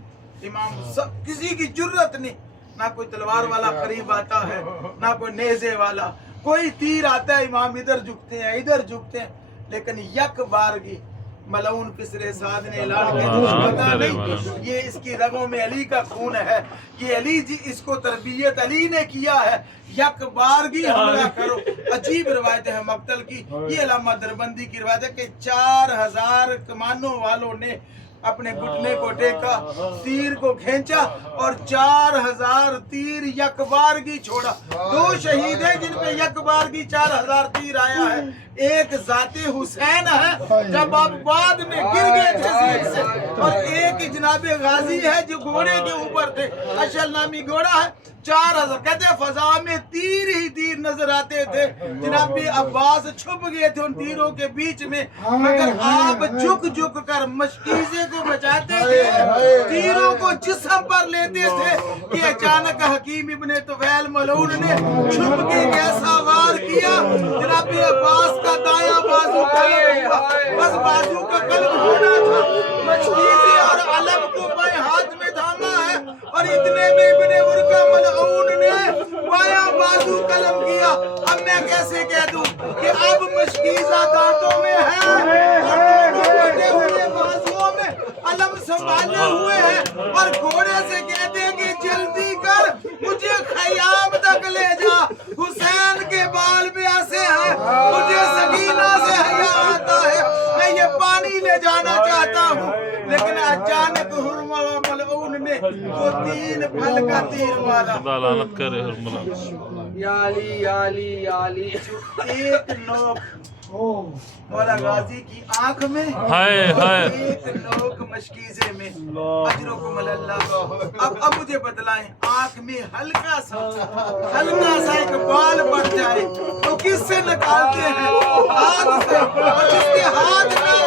इमाम सब, किसी की जुर्रत नहीं, ना कोई तलवार वाला करीब आता है, ना कोई नेजे वाला। कोई तीर आता है, इमाम इधर झुकते हैं, इधर झुकते हैं, लेकिन यक बारगी मलऊन पिसरे साद ने ऐलान किया, पता नहीं ये इसकी रगों में अली का खून है, ये अली जी, इसको तरबियत अली ने किया है, यक बारगी हमला करो। अजीब रवायत है मक्तल की, ये अल्लामा दरबंदी की रवायत है कि 4000 कमानों वालों ने अपने घुटने को टेका, तीर को खींचा और 4000 तीर यकबारगी छोड़ा। 2 शहीद हैं जिन पे यकबारगी 4000 तीर आया है। एक जाते हुसैन है जब आप बाद में गिर गए थे सीट से, और एक जनाबे गाजी है जो घोड़े के ऊपर थे, अशल नामी घोड़ा है। 4000 कहते हैं फजा में तीर ही तीर नजर आते थे। जनाब अब्बास छुप गए थे उन तीरों के बीच में, मगर आप झुक झुक कर मशकीजे को बचाते थे, तीरों को जिस्म पर लेते थे कि अचानक हकीम इब्ने तुफैल मलऊन ने छुप के कैसा वार किया। जनाब अब्बास का दायां बाजू कलम हुआ, बस बाजू का कलम होना था, मशकीजे और अलम को बाएं हाथ में थामा है, और इतने में इब्ने उरका मलऊन ने बायां बाजू कलम किया। अब मैं कैसे कह दूं कि अब मशकीजा दांतों में है और कटे हुए बाजुओं में अलम संभाले हुए हैं, और घोड़े से कहते हैं कि जल्दी कर मुझे खयाम तक ले जा, हुसैन के बाल में ऐसे हैं, मुझे सकीना से हया आता है, मैं ये पानी ले जाना चाहता हूँ। लेकिन अचानक हुरमा मलऊन ने वो 3 फल का तीर मारा। खुदा लानत करे हुर्मला। याली याली याली एक नोक मौला गाजी की आंख में, हाय हाय, एक नोक मशकीजे में, अजरों को मल्लाह। अब मुझे बतलाएं, आंख में हल्का सा एक बाल बढ़ जाए तो किससे निकालते हैं? हाथ से। और जिसके हाथ ना हो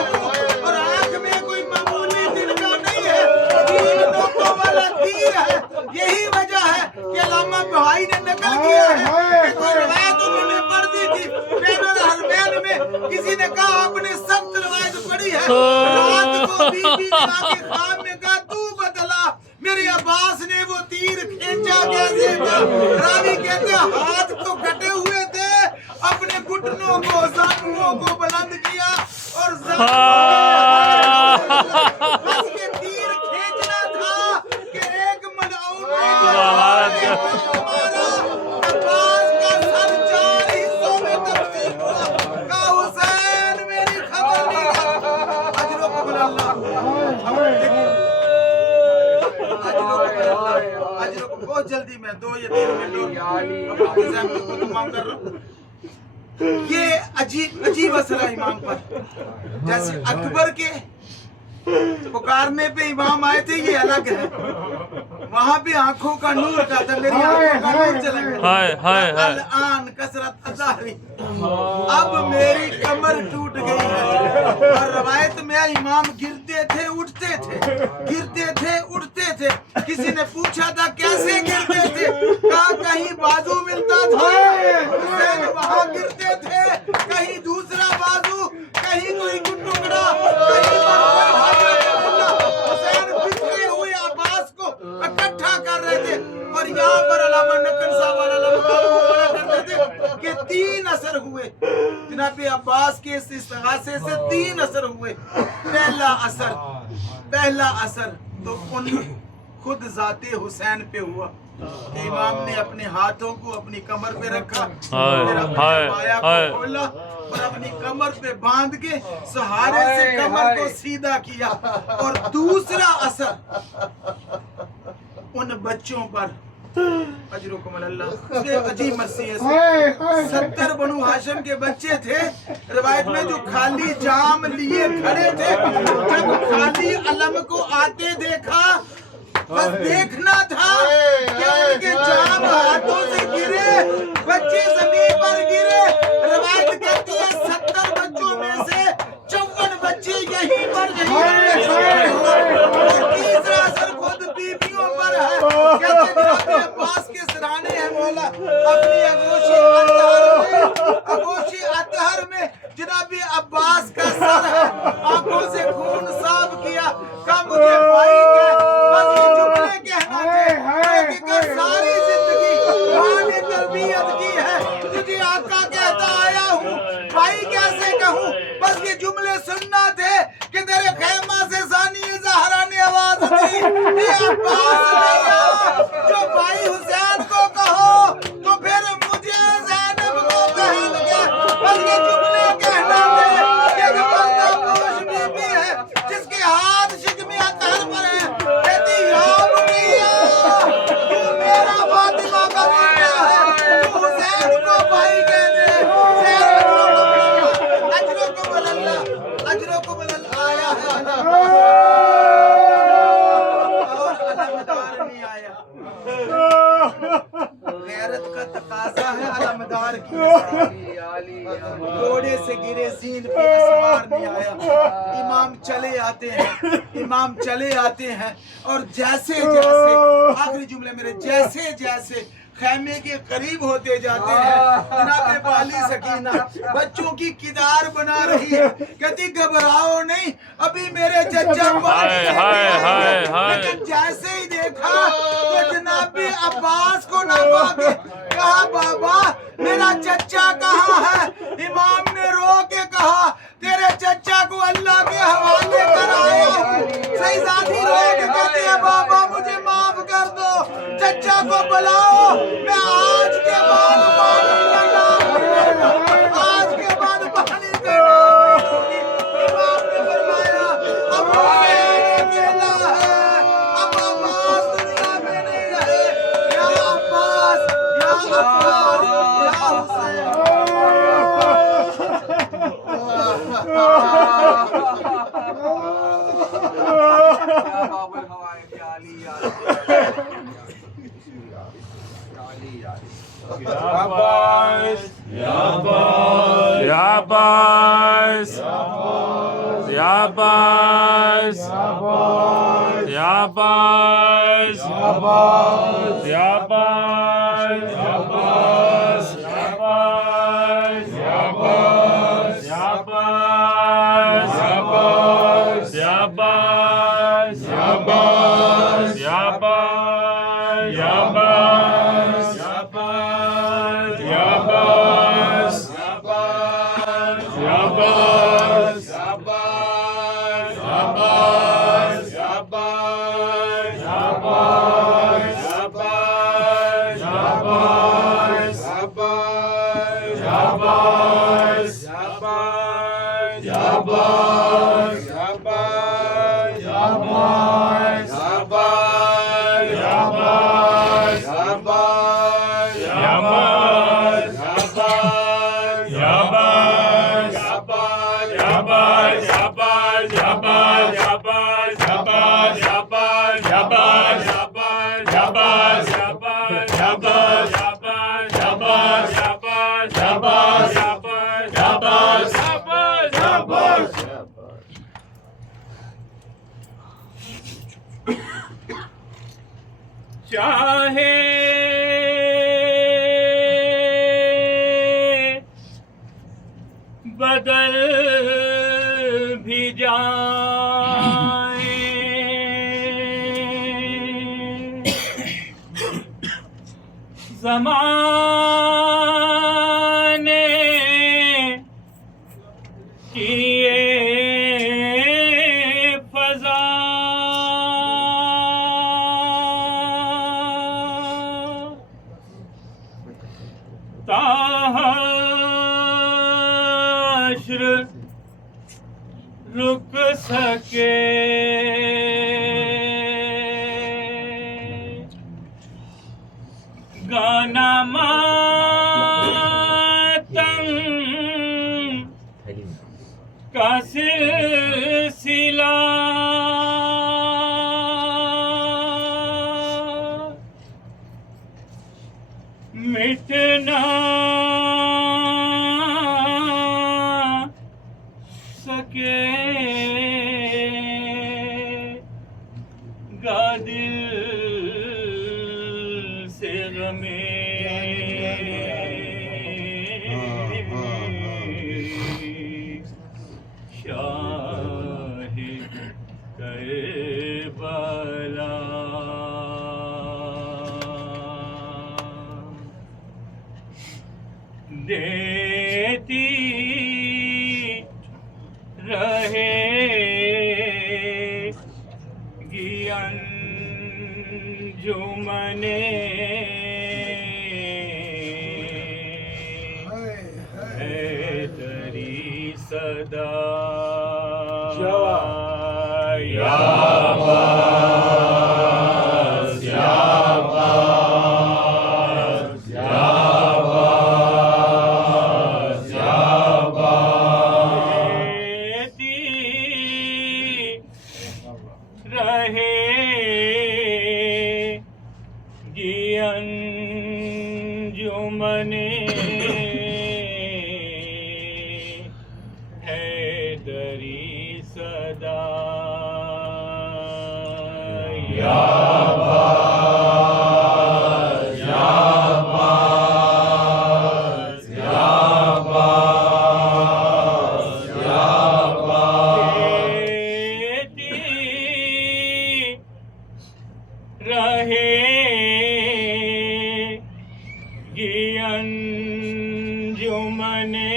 और आंख में कोई मामूली तिनका नहीं है, 3 नोकों वाला तीर है। यही वजह है कि अल्लामा भाई ने नकल किया है कि कोई रवायत उन्होंने पढ़ दी थी बैनुल हरमैन में, किसी ने कहा आपने सख्त रवायत पढ़ी है, रात को बीबी ने आके ख्वाब में कहा तू बदला मेरे अब्बास ने वो तीर खींचा कैसे था? रावी कहते हाथ तो कटे हुए थे, अपने घुटनों को जानुओं को बुलंद किया और बस ये तीर खींचना था कि एक मलऊन ने अब्बास का सर 4 हिस्सों में तकसीम हुआ। का हुसैन मेरी खबर नहीं रखा। अजरों को बुलंद, अजरों को बहुत जल्दी मैं 2 या 3 मिनट को तमाम कर रहा हूँ। ये अजीब असर है इमाम पर। जैसे अकबर के पुकारने पे इमाम आए थे, ये अलग है। वहाँ भी आंखों का नूर का था, मेरी आंखों का नूर चला गया। हाय हाय हाय अल-आन कसरत अज़ारी, अब मेरी कमर टूट गई है। और रवायत में इमाम गिरते थे उठते थे, गिरते थे उठते थे। किसी ने पूछा था कैसे गिरते थे, कहा कहीं बाजू मिलता था, हुसैन वहाँ गिरते थे, कहीं दूसरा बाजू, कहीं कोई टुकड़ा, कहीं हुसैन बिखरे हुए अब्बास को इकट्ठा कर रहे थे। और यहाँ पर अल्लामा नक्कन साहब करते थे कि 3 असर हुए जनाब अब्बास के इस इस्तिगासे से। 3 असर हुए। पहला असर तो उन खुद जाते हुसैन पे हुआ कि इमाम ने अपने हाथों को अपनी कमर पे रखा, फिर अपने पाया को खोला और अपनी कमर पे बांध के सहारे से कमर को सीधा किया। और दूसरा असर उन बच्चों पर, अजीब मर्सी है, 70 बनु हाशिम के बच्चे थे रिवायत में जो खाली जाम लिए खड़े थे। जब खाली अलम को आते देखा, बस देखना था कि उनके जाम हाथों से गिरे, बच्चे जमीन पर गिरे। रिवायत कहती है 70 बच्चों में से 54 बच्चे यहीं पर और तीसरा असर खुद बीवियों पर है। कहते हैं अब्बास के सराहने हैं मौला अपनी अगोशी अतहर में जनाबी अब्बास का सर है, आंखों से खून साफ किया। कहा मुझे भाई के बस ये जुमले कहना थे कि सारी जिंदगी मां ने तरबियत की है, तुझे आका कहता आया हूँ, भाई कैसे कहूँ। बस ये जुमले सुनना थे कि तेरे खैमा से सानी ज़हरा ने आवाज दी, ये अब्बास भैया जो भाई हुसैन को कहो तो फिर मुझे ज़ैनब को कह लगे। बस ये जुमले कहना थे कि ज़बरदस्त पोश बीबी है जिसके हाथ शिकमी अतहर पर है, कहती या मुनिया तू मेरा फातिमा का बेटा है, तू हुसैन को भाई कह दे। अजरो को बदल आया है और अलमदार नहीं आया। गैरत का तकाजा है अलमदार की। घोड़े से गिरे जीन पे असवार नहीं आया। इमाम चले आते हैं और जैसे जैसे आखिरी जुमले मेरे, जैसे जैसे खैमे के करीब होते जाते हैं, जनाब वाली सकीना बच्चों की किदार बना रही है, कहती घबराओ नहीं, अभी मेरे चचा लेकिन जैसे ही देखा तो जनाब अब्बास को ना पाके कहा बाबा मेरा चचा कहाँ है। इमाम ने रो के कहा तेरे चचा को अल्लाह के हवाले कर आया हूँ। सही साथी रो के कहते हैं बाबा मुझे माफ कर दो, चचा को बुलाओ, मैं आज के बाद आज के बाद पानी दूंगी। इमाम ने फरमाया अब हुसैन अकेला है, अब अब्बास दुनिया में नहीं रहे। या अब्बास या अब्बास या हुसैन। चाहे बदल भी जाए, ज़माने की ये फ़ज़ा ताहश्र रुक सके, गाना मातम का सिलसिला मिटना सके, गा दिल से गमे शाहिद करबला। देती रहेगी अंजुमने हैदरी सदा या अब्बास, या अब्बास, या अब्बास, या अब्बास। देती रहेगी अंजुमने हैदरी सदा या अब्बास, या अब्बास, या अब्बास, या अब्बास। देती रहेगी अंजुमने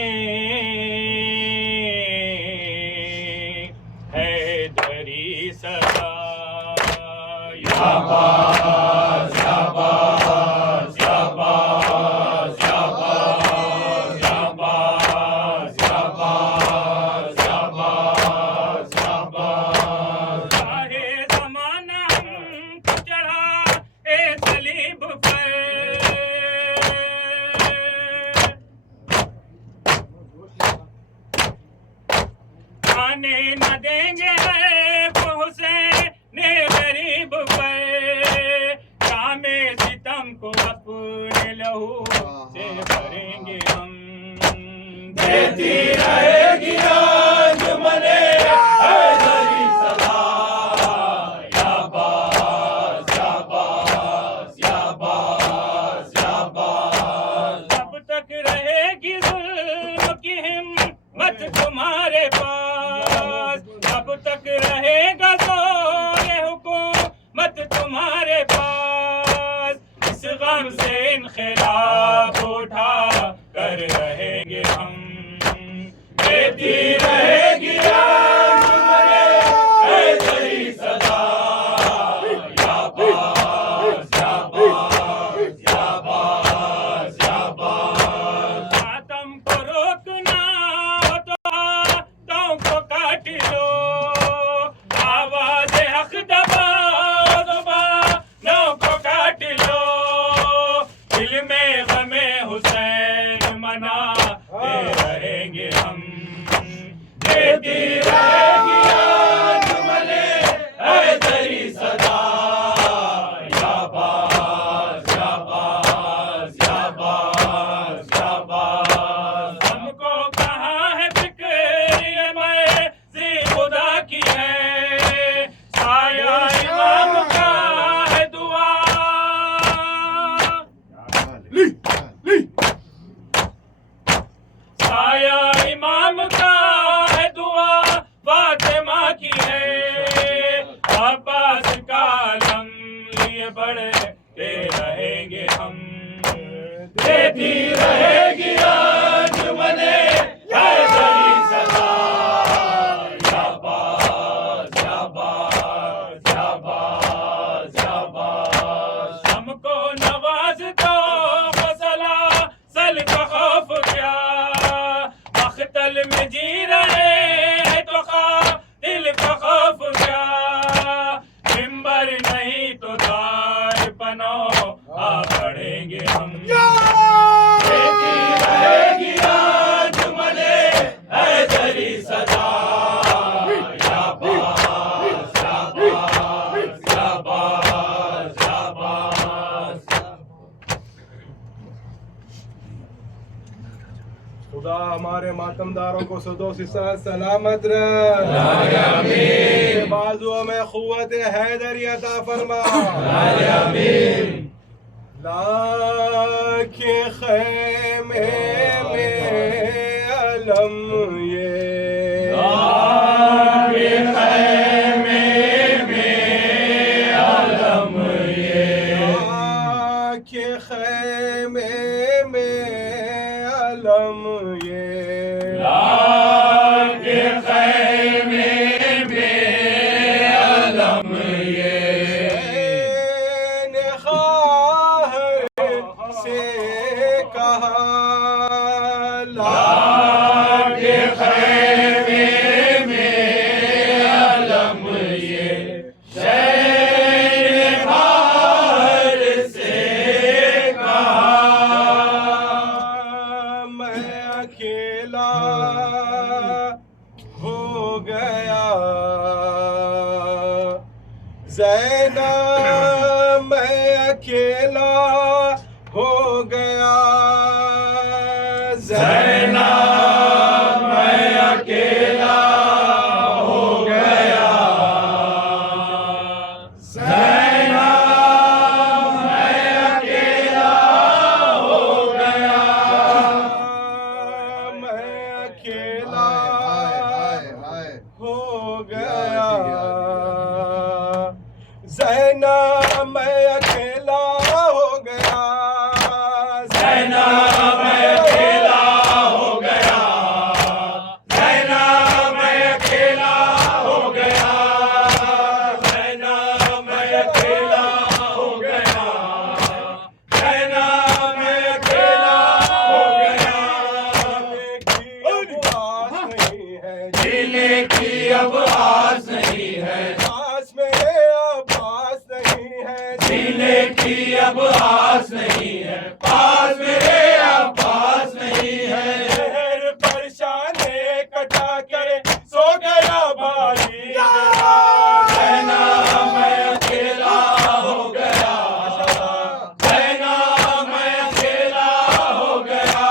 हैदरी सदा या अब्बास, या अब्बास, या अब्बास, या अब्बास, या अब्बास, या अब्बास, या अब्बास, या अब्बास। चाहे ज़माना हमको चढ़ा ए सलीब पर, आने न देंगे हुसैन गरीब पर, कामे सितम को अपने लहू से भरेंगे हम। देती रहेगी अंजुमने हैदरी सदा या अब्बास, या अब्बास, या अब्बास, या अब्बास। जब तक रहेगी जुल्म की हिम्मत तुम्हारे पास, जब तक रहेगा ज़ोर हुकूमत तुम्हारे पास, इस गम से इनक़िलाब उठा कर रहेंगे हम। देती रहेगी अंजुमने हैदरी सदा या अब्बास, या अब्बास, या अब्बास, या अब्बास। मातम को रोकना हो तो हाथों को काट लो, आवाज़ हक़ दबाओ ज़ुबानों को काट लो, दिल में ग़मे हुसैन मनाते रहेंगे हम। देती रहेगी अंजुमने हैदरी सदा या अब्बास, या अब्बास, या अब्बास, या अब्बास। हमको कहाँ है फिक्र ये मर्ज़ी खुदा की है, साया इमाम का है दुआ मख्तल में जी रहे हैं तो खा दिल का खौफ क्या, मिंबर नहीं तो दार पनो आ पड़ेंगे हम। देती रहेगी आज मने हैदरी सदा, शाबाश शाबाश शाबाश शाबाश। खुदा हमारे मातमदारों को सदो सिसा सलामत रहे, बाजुओं में खुव्वत हैदरी अता फरमा। लाके खैमे में अलम ये, लाके खैमे में अलम ये, लाके खैमे में अलम ये, लाके खैमे में अलम ये, मैंने ख़ाहर से कहा लाके खैमे में अलम ये, शहर बाहर से कहा। मैं अकेला हो गया ज़ैनब, मैं अकेला हो गया ज़ैनब, मैं अकेला हो गया ज़ैनब, मैं अकेला हो गया, मैं अकेला हाय हाय हो गया ज़ैनब, मैं अकेला हो गया ज़ैनब, मैं अकेला हो गया ज़ैनब, मैं अकेला हो गया ज़ैनब, मैं अकेला हो गया ज़ैनब, मैं अकेला हो गया। जीने की अब आस नहीं है, जीने की अब आस नहीं है, पास में अब आस नहीं है, जीने की अब आस नहीं है, पास मेरे अब पास नहीं है। शहर परशाने कटा करे सो गया भाई ज़ैनब, मैं अकेला हो गया ज़ैनब, मैं अकेला हो गया,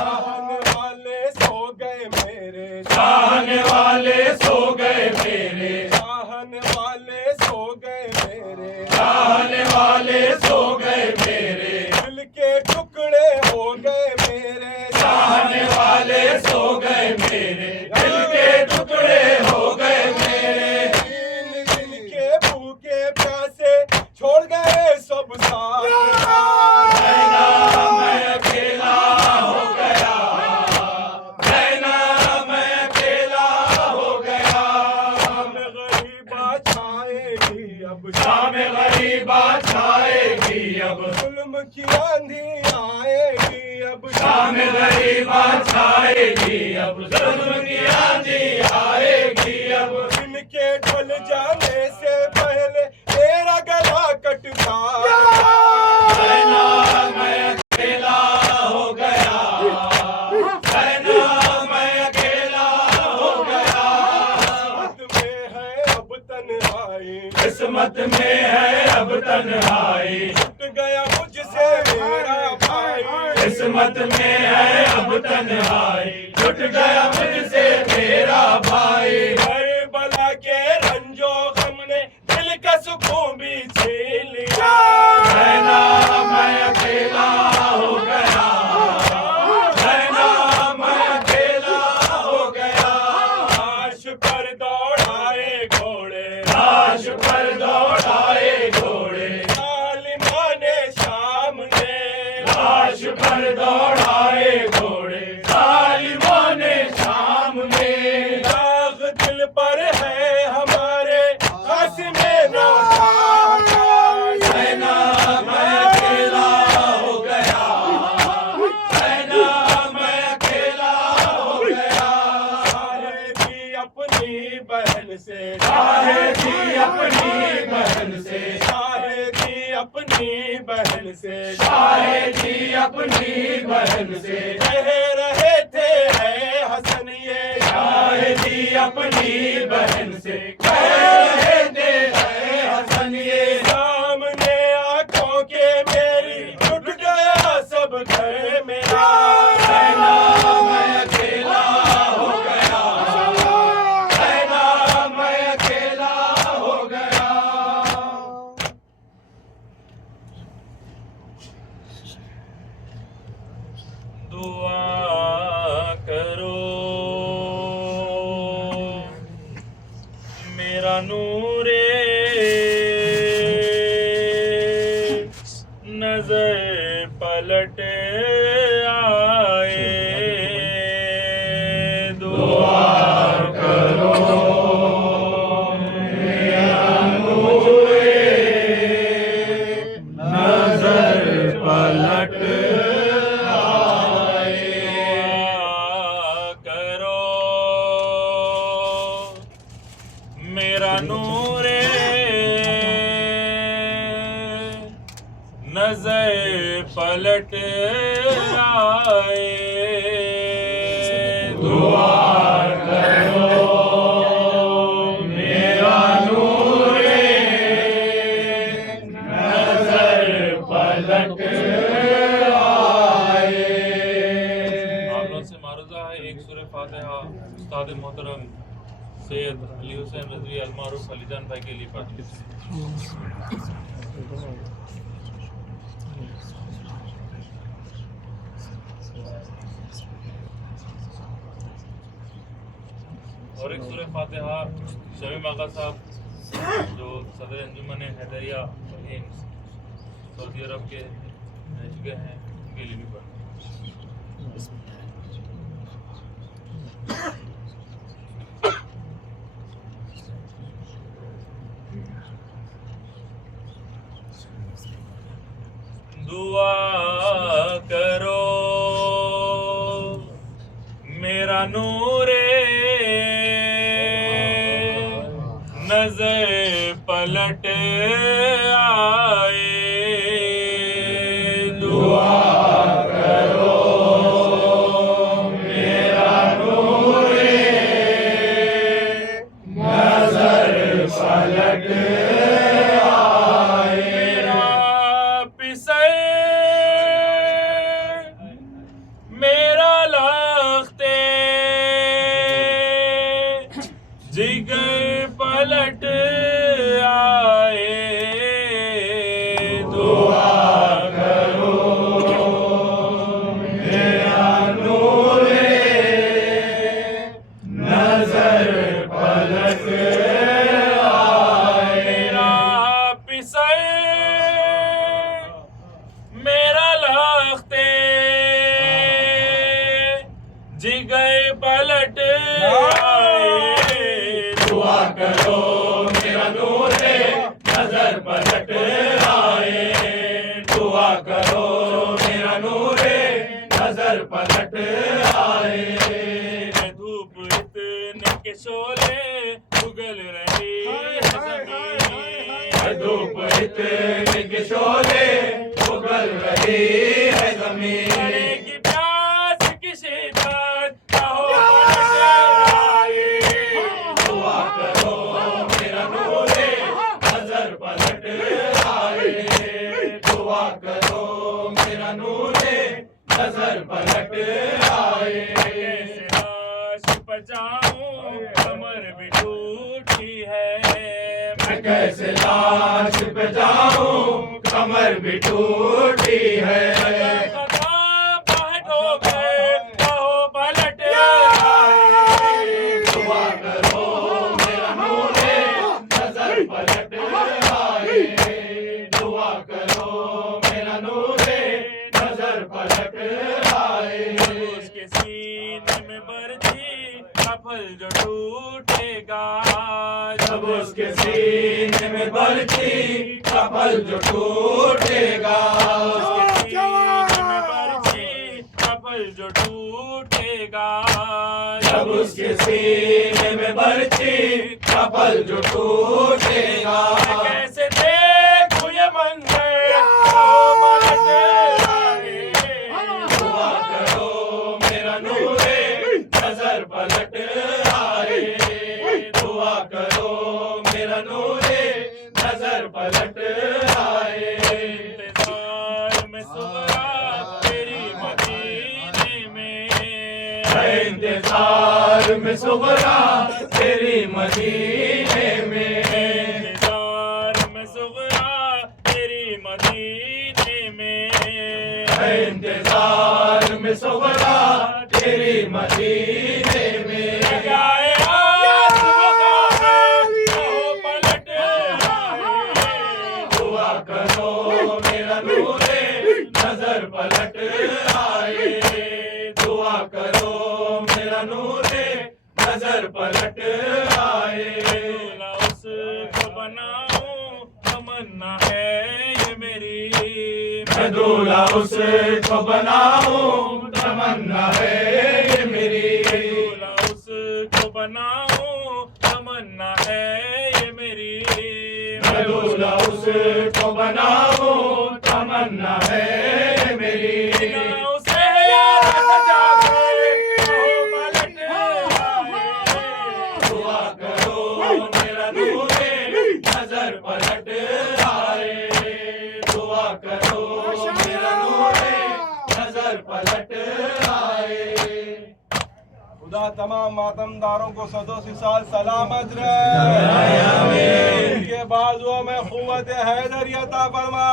चाहने वाले सो गए मेरे, चाहने वाले सो गए मेरे, चाहने वाले सो गए मेरे, चाहने वाले सो गए मेरे, दिल के टुकड़े हो गए मेरे, चाहने वाले सो गए मेरे, दिल के टुकड़े हो गए मेरे। दिन दिन के भूखे प्यासे छोड़ गए सब साथ। ज़ैनब, मैं अकेला हो गया ज़ैनब, मैं अकेला हो गया, शाम गरीबा छाएगी अब, शाम गरीबा छाएगी अब, जुल्म की आंधी आएगी अब, शाम गरीबा छाएगी अब, जुल्म की आंधी आएगी अब। दिन के ढल जाने से पहले तेरा गला कटता। ज़ैनब, मैं अकेला हो गया ज़ैनब, मैं अकेला हो गया, किस्मत में है अब तन्हाई, किस्मत में है अब तन्हाई, छूट गया मुझसे मेरा भाई, किस्मत में है अब तन्हाई, छूट गया मुझसे मेरा भाई। करबला के रंजो गम ने दिल का सुकून भी छीन लिया। ज़ैनब, मैं अकेला हो गया ज़ैनब, मैं अकेला हो गया, लाश पर दौड़ाए घोड़े, लाश पर दौड़ाए घोड़े, जालिमा ने शाम ने, लाश पर दौड़ाए घोड़े, जालिमों ने शाम बहन से, शाहिदी अपनी बहन से, शाहिदी अपनी बहन से, शाहिदी अपनी बहन से, कह रहे थे ऐ हसन ये, शाहिदी अपनी बहन से, कह रहे थे ऐ हसन ये, सामने आंखों के मेरी टूट गया सब घर मेरा, रहना मैं अकेला हो गया, रहना मैं अकेला हो गया। दुआ करो मेरा नूरे नजर पलट आए, दुआ करो मेरा नूरे नजर पलट आए, करो मेरा नूरे नजर पलट आए, दुआ करो मेरा नूरे नजर पलट आए। आप लोग से मारूजा है एक सूरह फातिहा उस्ताद मोहतरम सैयद अली हुसैन रज़वी अलमारूफ अलीजान भाई के लिए पढ़ लीजिए। और एक सूरह फातिहा शमीम आगा साहब जो सदर अंजुमन हैदरिया सऊदी अरब के रह चुके हैं उनके लिए भी पढ़। दुआ करो मेरा नूरे नजर पलट आए, दुआ करो मेरा नूरे नजर पलट आए, मेरा पिसर मेरा लख्ते जिगर पलट आए, दुआ करो मेरा नूरे नजर पलट आए, मेरा पिसर मेरा लख्ते जिगर पलट आए, दुआ करो मेरा नूरे नजर पलट आए, दुआ करो मेरा नूरे नजर पलट आए, धूप इतने के शोले उगल रही है ज़मीन, धूप इतने के शोले उगल रही है ज़मीन, की प्यास की शिद्दत कहो पलट आई, दुआ करो मेरा नूरे नजर पलट आए, दुआ करो मेरा नूरे नजर पलट आए, कैसे लाश पर जाऊं कमर भी टूटी है, मैं कैसे लाश पे जाऊं कमर भी टूटी है, हो गए कहो पलट आए, दुआ करो मेरा नूरे नजर पलट आए, दुआ करो मेरा नूरे नजर पलट आए, उसके सीने में बरछी का फल जो टूटेगा, जब उसके सीने में बरछी का फल जो टूटेगा, उसके सीने में बरछी का फल जो टूटेगा, टूटेगा, जब उसके सीने में बरछी का पल जो टूटेगा। कैसे देखूं ये मंजर पलट आए, दुआ करो मेरा नूरे नजर पलट आए, दुआ करो मेरा नूरे नजर पलट आए। इंतजार में सुगरा तेरी मदीने में, इंतजार में सुगरा तेरी मदीने में, इंतजार में सुगरा तेरी मदीने में, इंतजार में सुगरा तेरी मदीने में। जाए आज वक़्त है पलट आए, दुआ करो मेरा नूरे नजर पलट आए, दुआ करो मेरा नूरे नजर पलट आए। दूल्हा उसको बनाऊं तमन्ना है ये मेरी, मैं दूल्हा उसको बनाऊं तमन्ना है ये मेरी, दूल्हा उसको बनाऊं तमन्ना है ये मेरी, मैं दूल्हा उसको बनाऊं तमन्ना है ये मेरी। उसे यार सजा के पलट आए, दुआ करो मेरा नूरे नजर पलट आए, दुआ करो मेरा नूरे नजर पलट आए। खुदा तमाम मातमदारों को सदों सी साल सलामत रहे, उनके बाजुओं में क़ुव्वत हैदरी अता फरमा।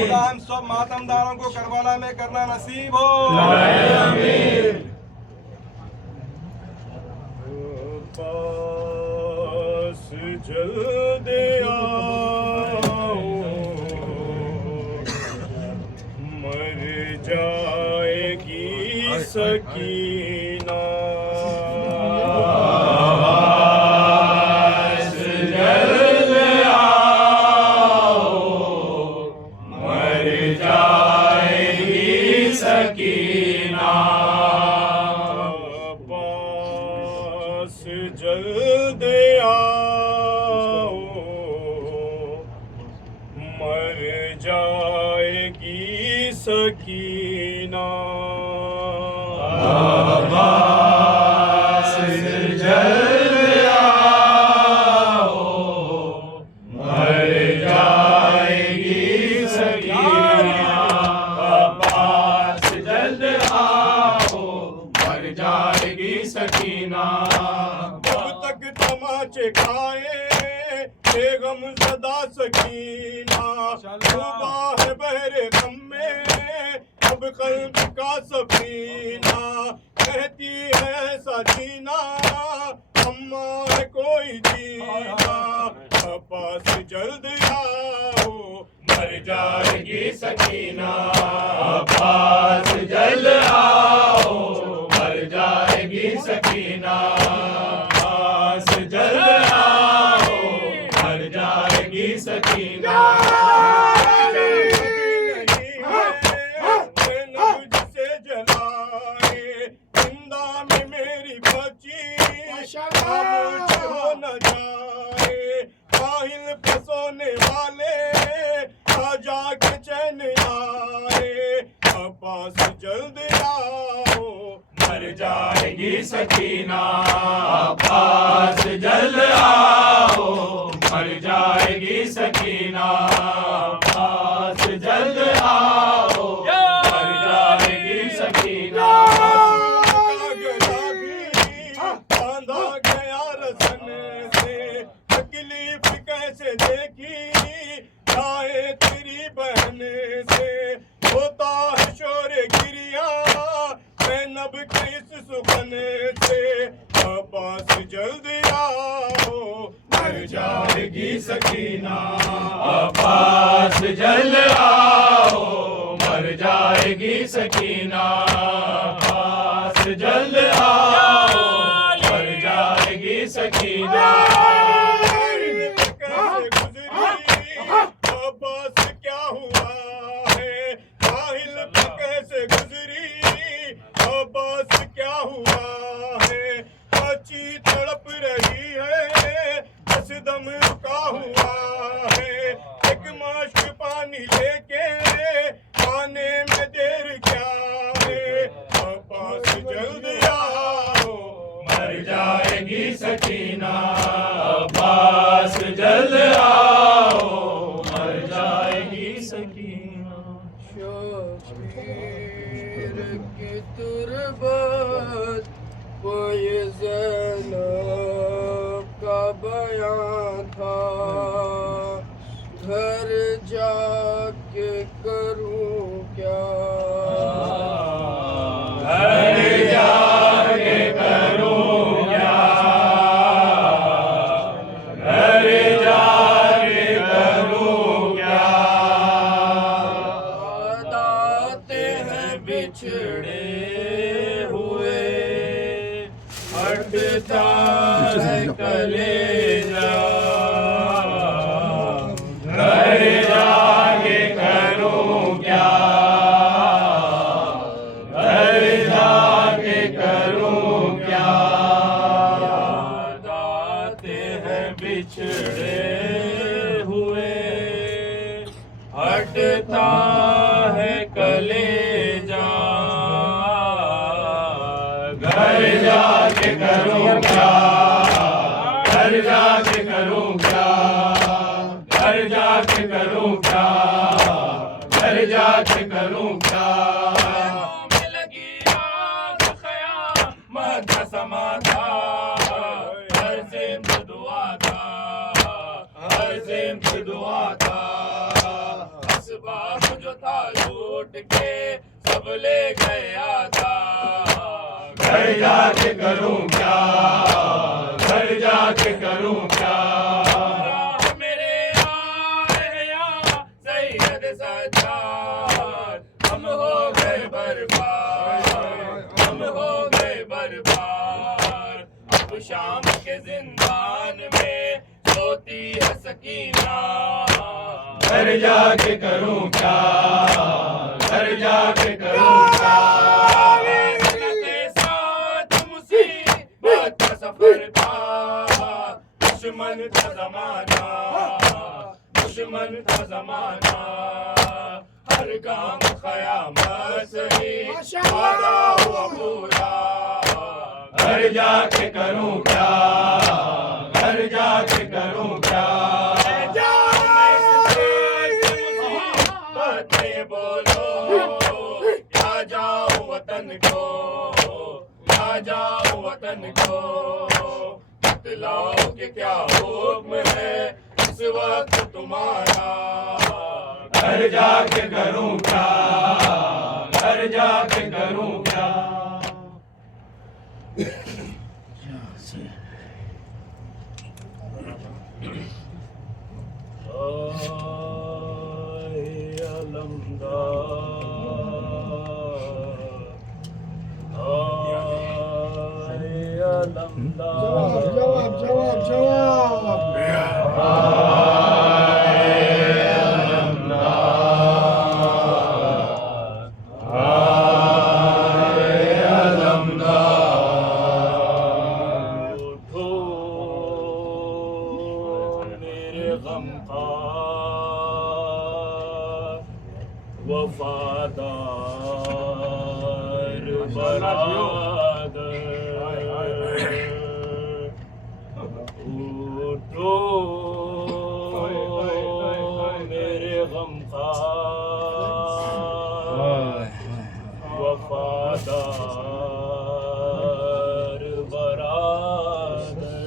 खुदा हम सब मातमदारों को करबला में करना नसीब हो। पास जल्दी आओ, मर जाएगी सकीना, जल्द आओ, मर जाएगी सकीना, पास जल्द आओ, मर जाएगी सकीना। अब्बास जल्द आओ, मर जाएगी सकीना, अब्बास जल्द आओ, मर जाएगी सकीना। जब तक तमाचे खाए बेगम सदा सकीना, डूबा है बहरे गम में अब कल्ब का सफीना, कहती है ऐसा जीना अम्मा है कोई जीना, पास जल्द आओ, मर जाएगी सकीना, अब्बास जल्द आओ, मर जाएगी सकीना, अब्बास जल्द आओ, मर जाएगी सकीना। जिसे जलाए जिंदा में मेरी बची खामोश हो न जाए, काहिल पे सोने वाले आ जाके चैन आए, पास जल्द आओ, मर जाएगी सकीना, अब्बास जल्द आओ, मर जाएगी सकीना, अब्बास जल्द आओ, मर जाएगी सकीना। बांधा गया रसन से तकलीफ कैसे देखी जाए तेरी बहन से, होता है शोर गिरिया मैं नब के इस सुखन से, पास जल्द आओ, मर जाएगी सकीना, अब्बास जल्द आओ, मर जाएगी सकीना, अब्बास जल्द आओ, मर जाएगी सकीना। कैसे गुजरी अब्बास क्या हुआ है, काहिल पे कैसे गुजरी अब्बास दम रुका हुआ है, एक माश्क पानी लेके आने में देर क्या है, पास जल्द आओ मर जाएगी सकीना, पास जल्द आओ मर जाएगी सकीना। शबीर की तुरबत कोई ज़ैनब का बयान था, घर जाके करूं क्या, घर जाके करूं क्या, घर जाके करूं क्या। आते हैं बिछड़े हुए, हटता है कलेजा, घर जाके करूं क्या, घर जाके करूं क्या। याद आते हैं बिछड़े हुए, हटता है कलेजा, घर जाके करूं क्या, घर जाके करूं क्या, घर जाके करूं क्या, घर जाके करूं क्या। में लगी आग क़यामत का समा था, हर सिमत दुआ था, हर सिमत दुआ था, असबाब जो था लूट के सब ले गया था, घर जाके करूं क्या, घर जाके करूं क्या। राह मेरे आए या सैयद सज्जाद, हम हो गए बर्बाद, हम हो गए बर्बाद। अब शाम के जिंदान में सोती है सकीना, घर जाके करूं क्या, घर जाके करूं क्या। के साथ मुसीबत का सफर था, दुश्मन था जमाना, दुश्मन था जमाना, हर काम क़यामत से ही मारा हुआ पूरा। घर जाके करूं क्या, घर जाके करूं क्या। बोलो या जाओ वतन को, या जाओ वतन को, बतलाओ कि क्या हुक्म है इस वक्त तुम्हारा। घर जाके करूं क्या, घर जाके करूं क्या। जवाब जवाब जवाब उठो मेरे गम का वफादार बरादर, उठो मेरे गम का वफादार बरादर।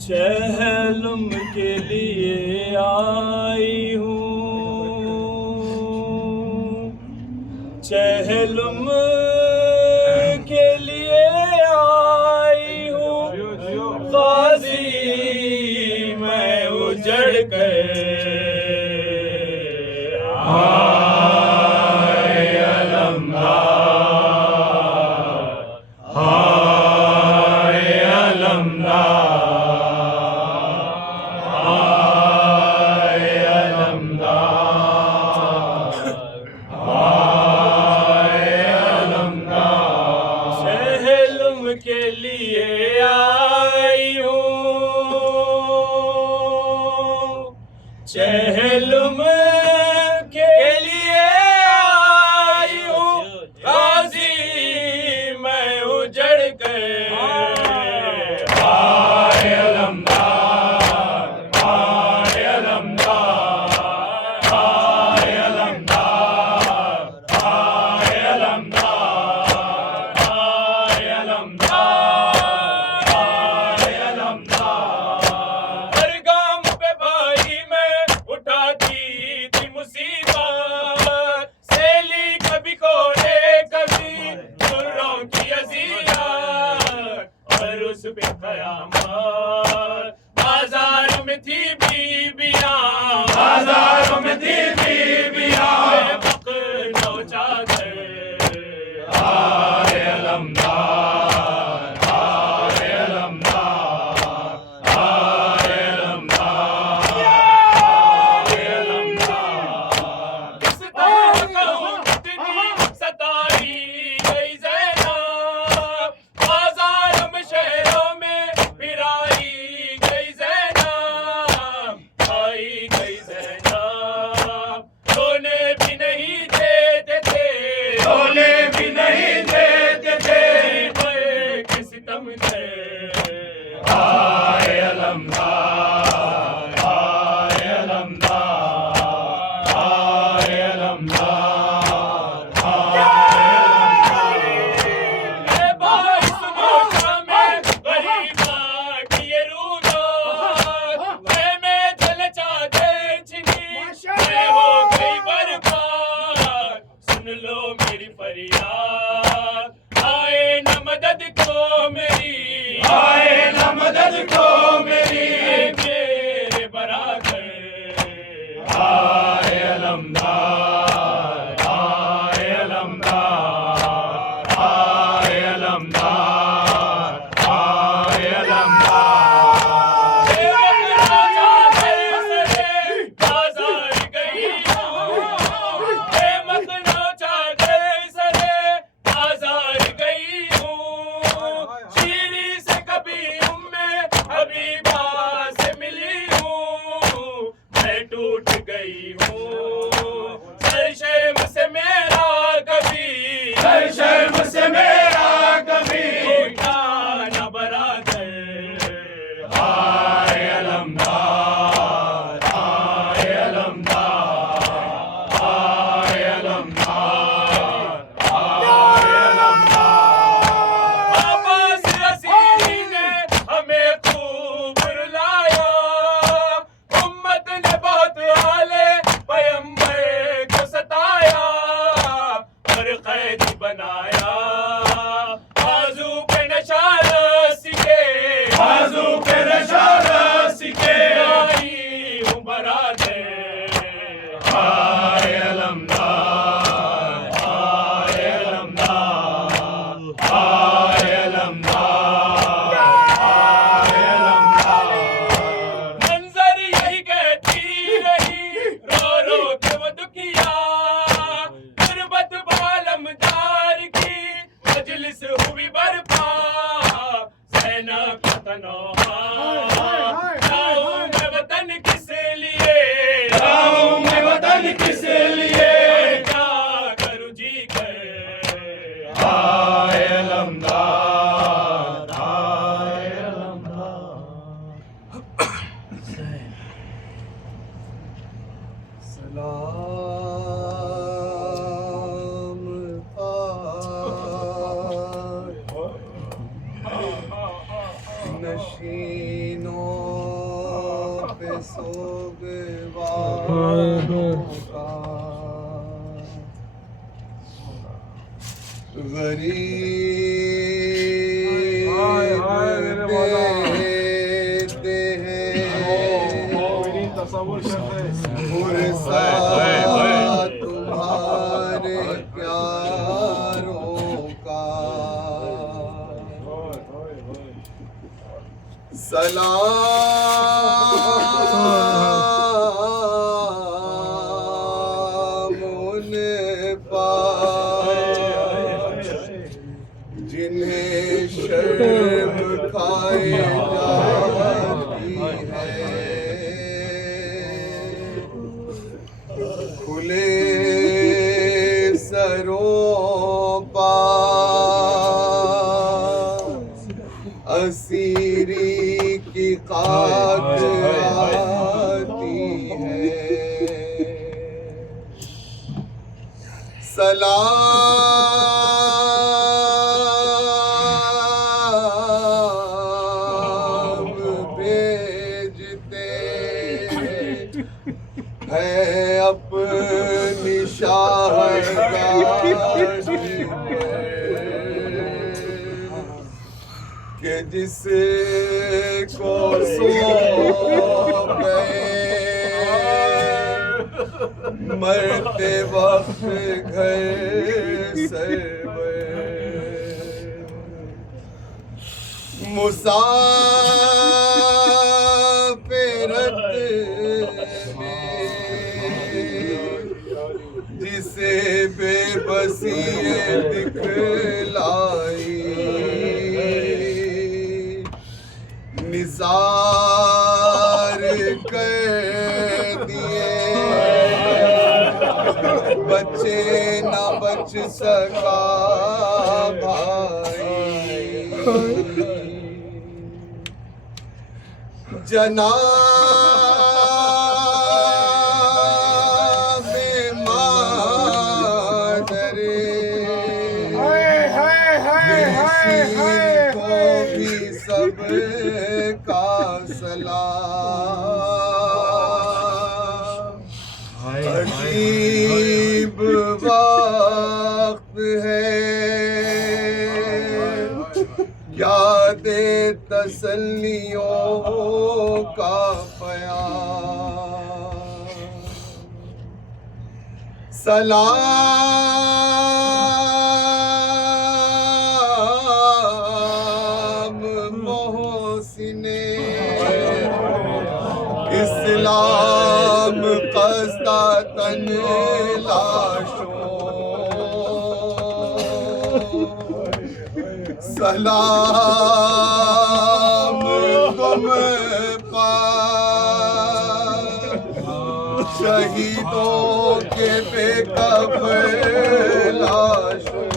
चहलम के लिए आई हूँ, चहलम के लिए आई हूँ, गाजी मैं उजड़ कर हाय अलमदार, हाय अलमदार, हाय अज़ियत और उस पे क़यामत। बाजारों में थी बीबियां, बाजारों में थी बीबियां, बकनो चादर आए अलमदार, आए अलमदार, आए अलमदार, आए अलमदार। किस तरह कहूं कितनी सताई गई ज़ैनब, बाजारों में शहरों में फिराई गई ज़ैनब, आई गई ज़ैनब। रोने भी नहीं देते थे, रोने भी नहीं देते थे, के सितम थे आए अलमदार, आए अलमदार, आए अलमदार, आए अलमदार। बाईस मोटा में गरीबा की ये रूदात, मैं जल चादर छिनी, मैं हो गई बर्बाद। सुन लो मेरी फरियाद, आए न मदद को मेरी, आए न मदद को मेरी, मेरे बराबर आए अलमदार, आए अलमदार, आए अलमदार, आए अलमदार। बाजार गई हूँ, मखनो चादर सरे बाजार गई हूँ, शीरी से कभी उम्मे हबीबा से मिली हूँ, मैं टूट गई हूँ सर शर्म से मेरा कभी, सर शर्म से मेरा कभी उठा न बरातर आए अलमदार, आए अलमदार, आए अलमदार, आए अलमदार। अब्बास रसीदी ने हमें खूब रुलाया, उम्मत ने बहुत आले पैगंबर को सताया और कैदी बनाया, बाजू पे नशा रस्सी के, बाजू पे नशा रस्सी के, आई हूँ बराते आए अलमदार, आए अलमदार, आए अलमदार, आए अलमदार। मंजर यही कहती रही रो रो के वो दुखिया, गुरबत बालमदार की मजलिस हुई बर्पा, ज़ैनब का तनहा जाऊं मैं वतन किस लिए, जाऊं मैं वतन किस लिए, क्या करूं जी कर आए अलमदार, आए अलमदार। सलाम नशीनों पे सोगवारों का गरीब देते हैं तसव्वुर करते पुरसा तुम्हारे प्यारों का सलाम उन पर जिन्हें शर्म खाए जाती है, खुले सरों पर असीरी की खाक आती है। सलाम भेजते हैं अपनी शाहगाही में। कि जिसको सौंप गए मरते वक्त घर सरवर मुसाफिरत में जिसे बेबसी दिखलाई निसार कर दिए बच्चे न बच सका भाई जनाब मादर किसी को भी सब का सलाम अजीब वक्त है याद तसल्लियों का प्यार सलाम मोहसिने इस्लाम कस्ता तन लाशों सलाम तुम पर शहीदों के बेकफन लाशों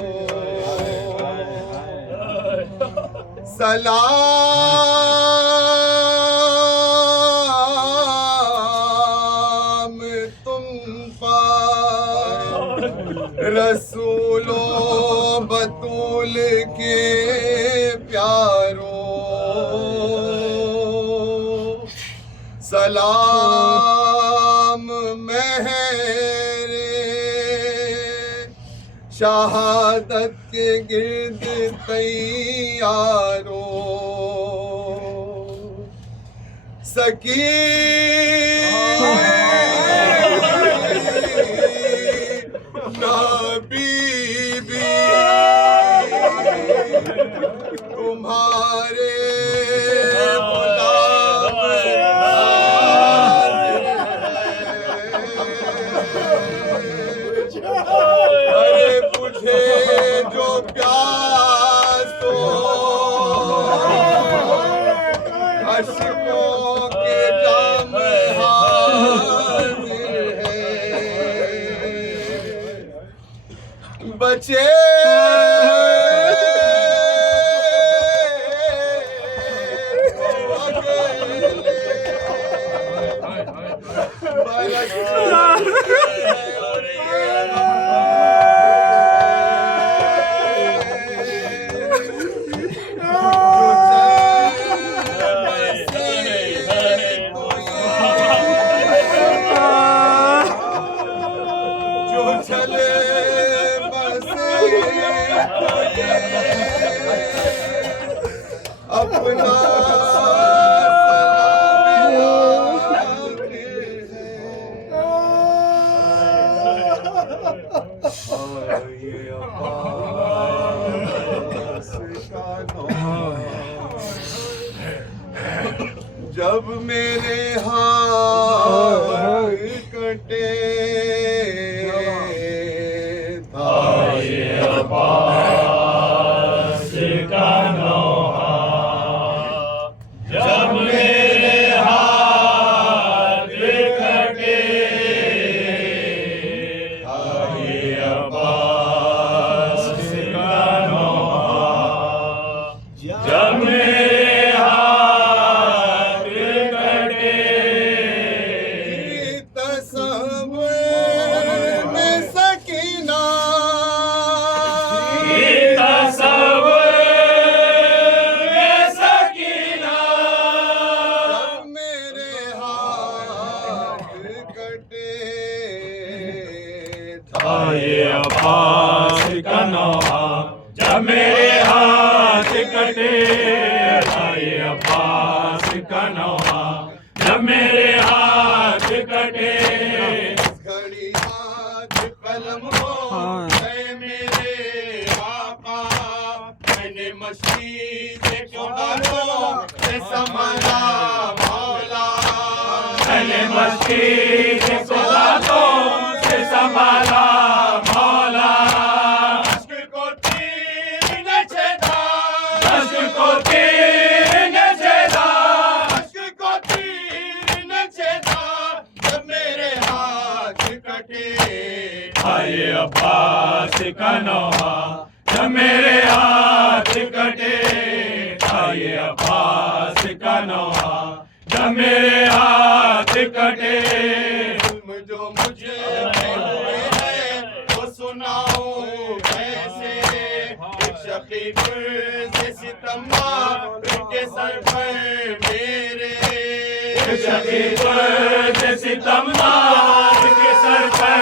सलाम तुम पर रसूलों बतूल के प्यारों सलाम मेरे शहादत के गिर्द तैयारों सकीना बीबी तुम्हारे गुलाम अरे मुझे जो प्यास तो अश्कों के जाम हाजिर है बचे अपना जब मेरे हाथ कटे था ये अब्बास का नौहा जब मेरे हाथ कटे था ये अब्बास का नौहा जब मेरे हाथ कटे मेरे हाथ कटे घड़ी हाथ कलम हो गए मेरे आका मैंने मशीद क्यों डालो से संभाला मौला मैंने मस्जिद को दांतों से संभाला मौला अश्क को तीर ने छेदा अश्क को तीर ने छेदा अश्क को तीर ने छेदा जब मेरे हाथ कटे आए अब्बास का नौहा जब मेरे हाथ कटे आए अब्बास का नौहा जब मेरे हाथ कटे जुल्म जो मुझे पे हुए हैं वो सुनाओ कैसे एक शकीब से सितम्मा उनके सर पर मेरे शकीब से सितम्मार के सर पर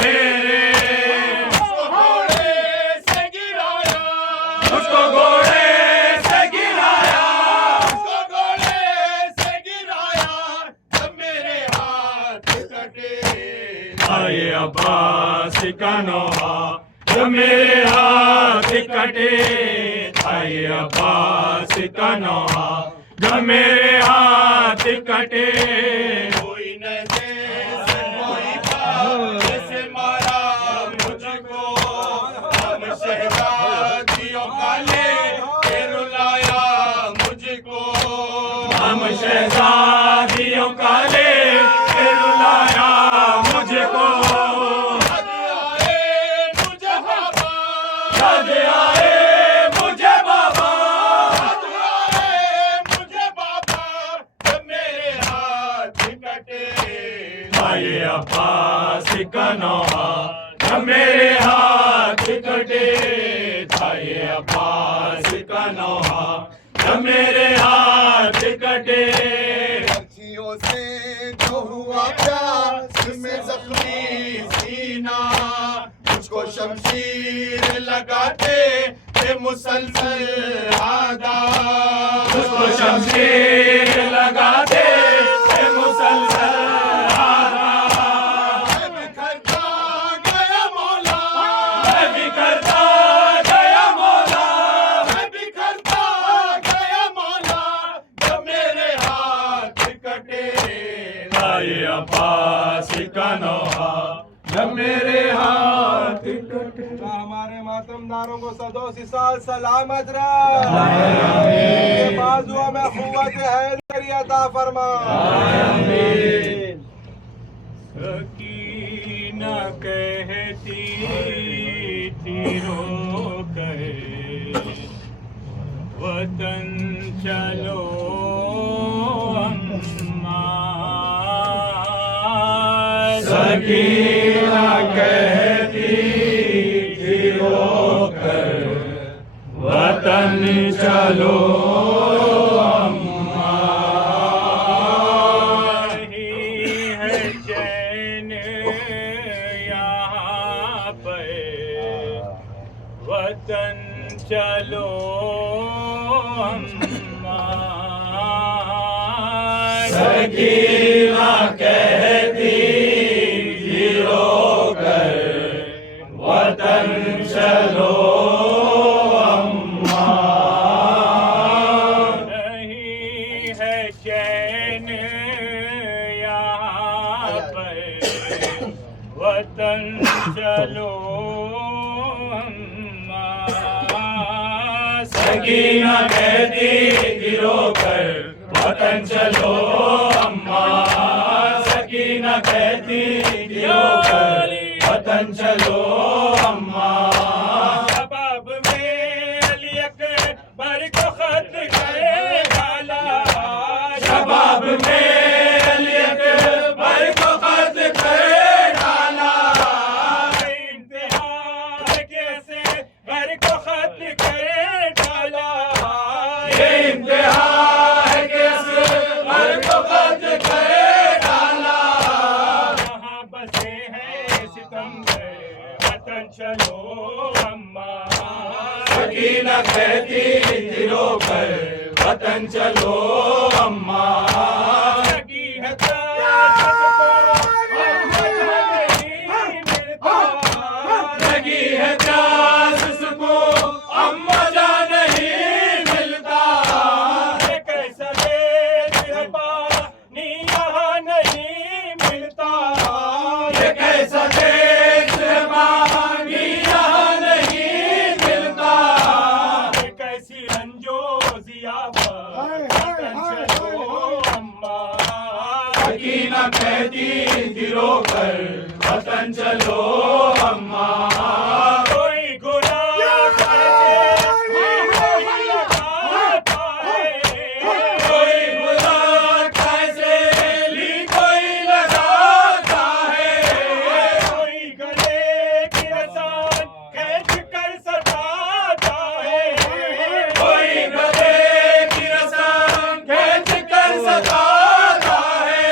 मेरे उसको घोड़े से गिराया उसको घोड़े से गिराया उसको घोड़े से गिराया जब मेरे हाथ कटे आए अब्बास का नौहा जब मेरे हाथ कटे आए अब्बास का नौहा जब मेरे हाथ कटे कोई न जैसे कोई बात जैसे मारा मुझको हम शहजादियों का ले के रुलाया मुझको हम शहजादियों का ले के रुलाया मुझको याद आए मुझे बाबा याद आए मुझे बाबा याद आए मुझे बाबा जब मेरे हाथ कटे आए अब्बास का नौहा जब मेरे हाथ कटे आए अब्बास का नौहा जब मेरे हाथ कटे लड़कियों से जो हुआ प्यार में जख्मी सीना मुझको शमशीर लगाते थे मुसलसल आदा उसको शमशीर लगाते थे मुसलसल आदा मैं बिखरता गया मौला मैं भी करता गया मौला मैं बिखरता गया मौला जब मेरे हाथ कटे आए अब्बास का नौहा जब मेरे हाथ कटे हमारे मातमदारों को सदों सी साल सलामत रहे बाजुओं में कुव्वत हैदरी अता फरमा सकीना कहती थी रो कर वतन चलो अम्मा सकीना कहती थी रो कर वतन चलो अम्मा नहीं है चैन यहाँ पर वतन चलो अम्मा सकीना कहती थी रो कर वतन चलो अम्मा नहीं है चैन यहाँ पर वतन चलो अम्मा सकीना कहती थी रो कर वतन चलो अम्मा सकीना कहती थी रो कर वतन चलो अम्मा शबाब में अली अकबर को खत करे डाला शबाब में अली अकबर को खत करे डाला इंतहा कैसे घर को खत करे डाला ये इंतहा है कैसे घर को खत करे डाला वहाँ बसे हैं सितमगर वतन चलो अम्मा सकीना कहती थी रो कर वतन चलो अम्मा लगी दिलों पर वतन चलो अम्मा कोई गुनाह कैसे कोई लगाता है कोई गुनाह कैसे कोई लगाता है कोई गले की रसान खींच कर सताता है कोई गले की रसान खींच कर सताता है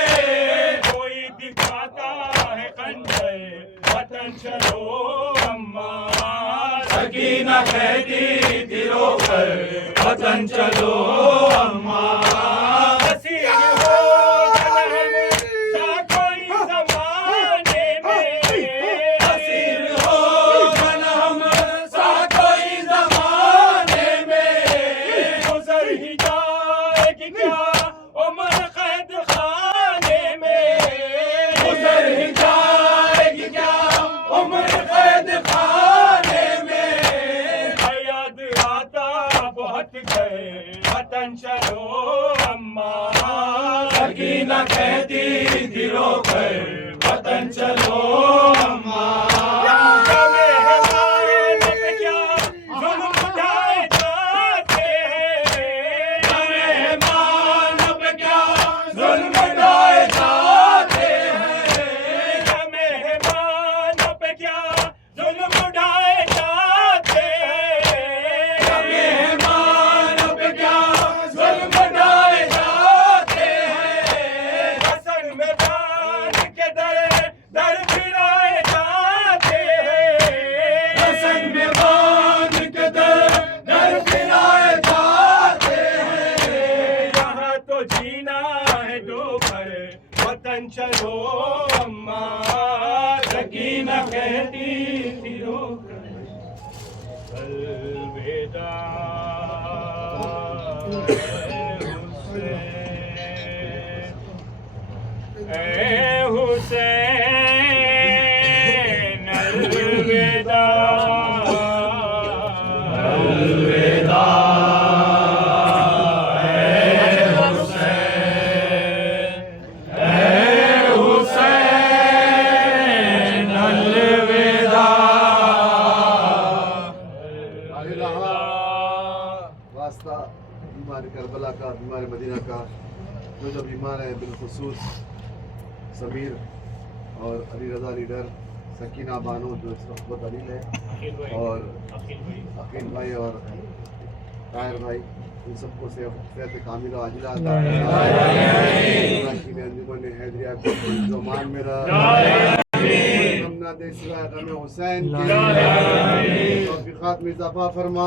कोई दिखाता है खंजर वतन चलो अम्मा सकीना कहती दिलों पर वतन चलो अम्मा हसीन हो जन्म सा कोई ज़माने में हसीन हो जन्म सा कोई ज़माने में गुज़र ही जाएगी क्या उम्र कैद खाने में गुज़र ही जाएगी क्या उम्र कैद खाने में याद आता बहुत गए वतन चलो अम्मा सकीना कहती दिलों पर वतन चलो अम्मा मेहमान पे क्या जुल्म उठाए जाते हैं मेहमान पे क्या जुल्म उठाए जाते हैं मेहमान पे क्या जुल्म उठाए जाते हैं मेहमान पे क्या जुल्म उठाए जाते हैं हसन में बांध के दर दर फिराए जाते हैं हसन में बांध के दर दर फिराए जाते हैं यहाँ तो जीना है दो भर वतन चलो अम्मा सकीना कहती थी रोकर अलविदा ए हुसैन अलविदा अलविदा वास्ता बीमार करबला का बीमार मदीना का जो बीमार है बिलखुसूस समीर और अली रज़ा लीडर सकीना बानो जो इस वक्त बहुत अलील है और अकील भाई और ताहिर भाई इन सबको सेहत कामिला आजिला अता अंजुमन हैदरिया को जो मान मेरा हमना दे सिवाय गम हुसैन के तौफीकात में इजाफा फरमा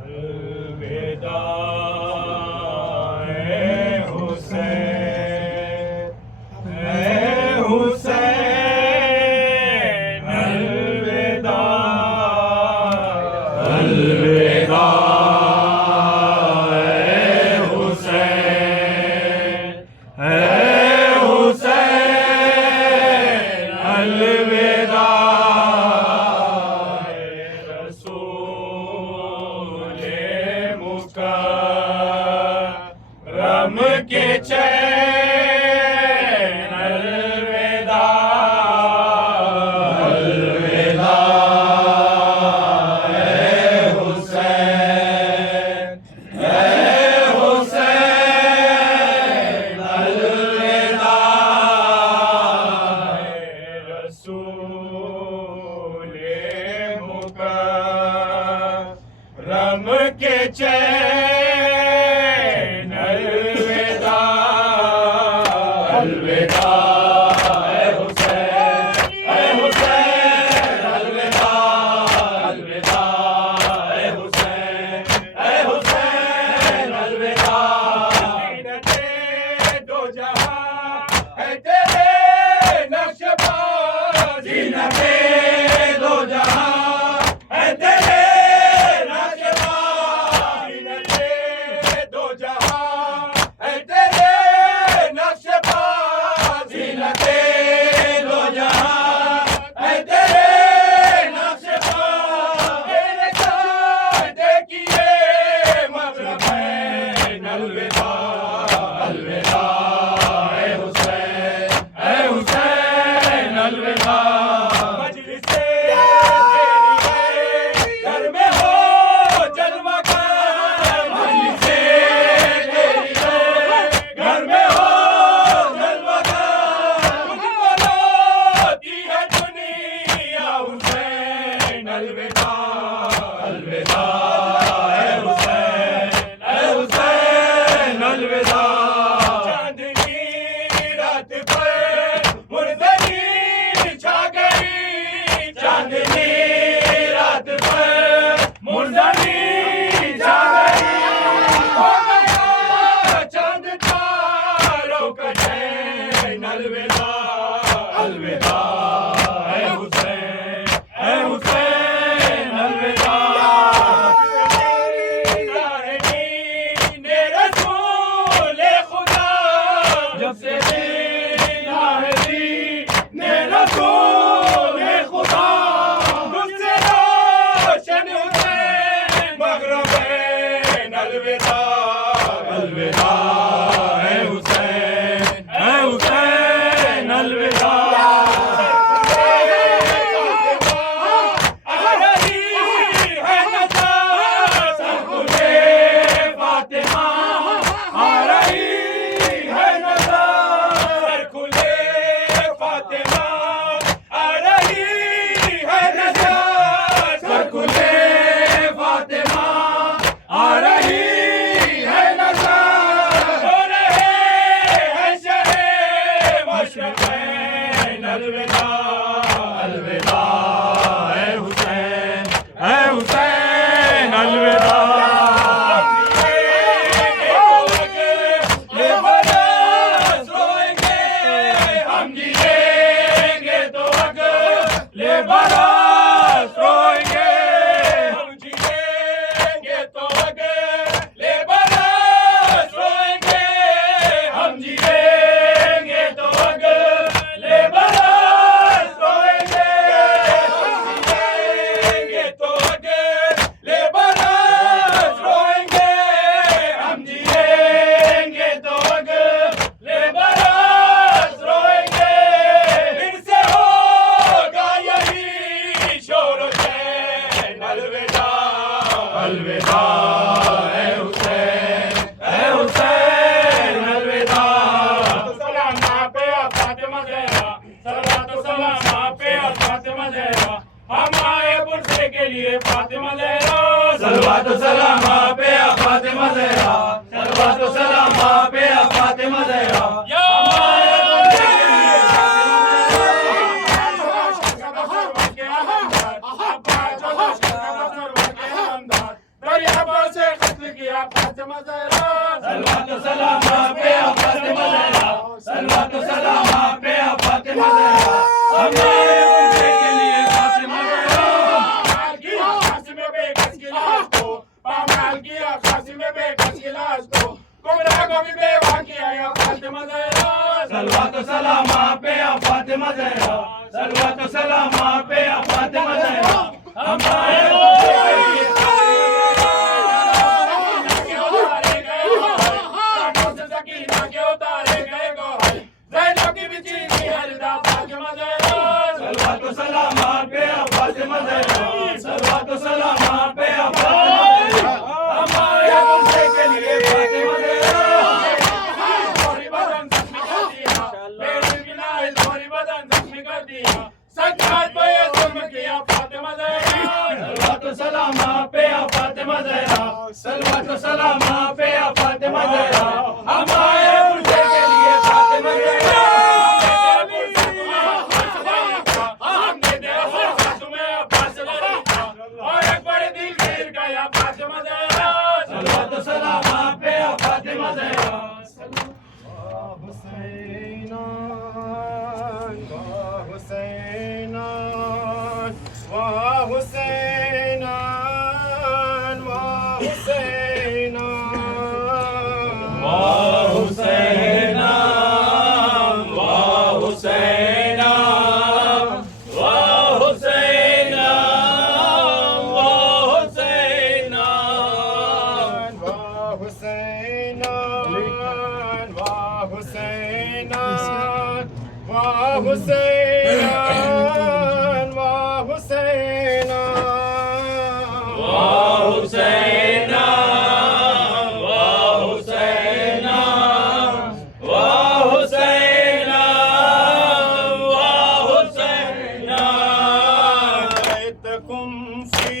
अलविदा हुसैन अलविदा अलविदा हुसैन अलविदा रसूल मुकर्रम के चैन अलविदा अलविदा हुसैन अलविदा रसूल मुकर्रम के चैन अलविदा अलविदा हुसैन अलविदा अलविदा हुसैन अलविदा जीनते दो जहां है तेरे नक्शबाज जीनते दो जहां है तेरे नक्शबाज जीनते अलविदा ऐ हुसैन अलविदा। चांदनी रात पर मुर्दनी छा गई, चांदनी रात पर मुर्दनी छा गई। हो गया चांद तारों का चैन अलविदा अलविदा ऐ हुसैन अलविदा। ने रसूल खुदा जब से ने रसूल खुदा गुस्से रोशन हुसैन मगरबैन अलविदा अलविदा ऐ हुसैन अलविदा। आ रही है नज़र सरकुले फातिमा, आ रही है नज़र सरकुले फातिमा, आ रही है नज़र सरकुले फातिमा, आ रही है नज़र। हो रहे हैं शहे मशरक़ैन अलविदा अलविदा ऐ हुसैन अलविदा। ये बरस रोएंगे हम जिएंगे तो अगले बरस रोएंगे हम जिएंगे तो अगले बरस रोएंगे हम जिएंगे तो अगले बरस रोएंगे हम जिएंगे तो अगले बरस रोएंगे हम जिएंगे तो अगले बरस रोएंगे। फिर से होगा यही शोर व चैन अलविदा अलविदा ऐ हुसैन अलविदा। सलाम पे फातिमा ज़हरा, सलातो सलाम पे फातिमा ज़हरा, हम आए पुरसे के लिए फातिमा ज़हरा। सलवातो सलाम पे फातिमा ज़हरा, सलवातो सलाम पे फातिमा ज़हरा। हम आए पुरसे के लिए दरियाबों से कत्ल किया फातिमा ज़हरा। सलवातो सलाम पे फातिमा ज़हरा, सलवातो सलाम पे फातिमा ज़हरा। हम आए पुरसे के लिए फातिमा ज़हरा। किया कासिम बेकस की लाश को, पामाल किया कासिम बेकस की लाश को, गुमराह को भी बेवा किया या फातिमा ज़हरा। सलवातो सलाम पे फातिमा ज़हरा, सलवातो सलाम पे फातिमा ज़हरा। हम आए पुरसे के लिए सकीना के उतारे गए गोहर, ज़ैनब की भी चीनी हरदा फातिमा ज़हरा। सलवातो सलाम पे फातिमा ज़हरा, सलवातो सलाम पे फातिमा ज़हरा। हम आए पुरसे के लिए फातिमा ज़हरा। गोरी बदन जख्मी कर दिया, बेटी बिलाल गोरी बदन जख्मी कर दिया, सज्जाद पे जुल्म किया फातिमा ज़हरा। सलवातो सलाम पे फातिमा ज़हरा, सलवातो सलाम पे फातिमा ज़हरा। हम आए पुरसे के लिए फातिमा ज़हरा। हमने देखा तुम्हें अब्बास लड़का और एक बड़े दिल गिर गया फातिमा ज़हरा। सलवातो सलाम पे फातिमा ज़हरा। हुसैना हुसैना वाह हुसैना वाह हुसैना वाह हुसैना वाह हुसैना वाह हुसैना वाह हुसैना वाह हुसैना वाह हुसैना वाह हुसैना वाह हुसैना वाह हुसैना वाह हुसैना वाह हुसैना वाह हुसैना। बैतकुम फी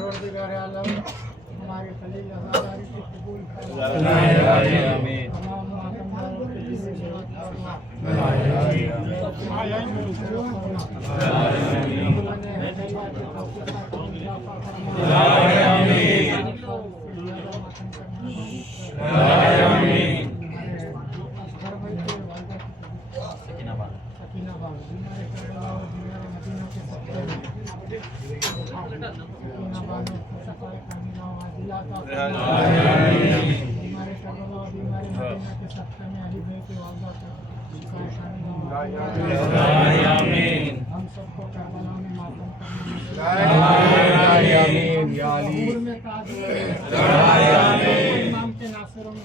परवरदिगार आलम हमारे खलील आज़ादारी को कबूल फरमा। आमीन। तमाम मातमदारों के दिल से हम सबको करबला में मातम नाम के नासिरों में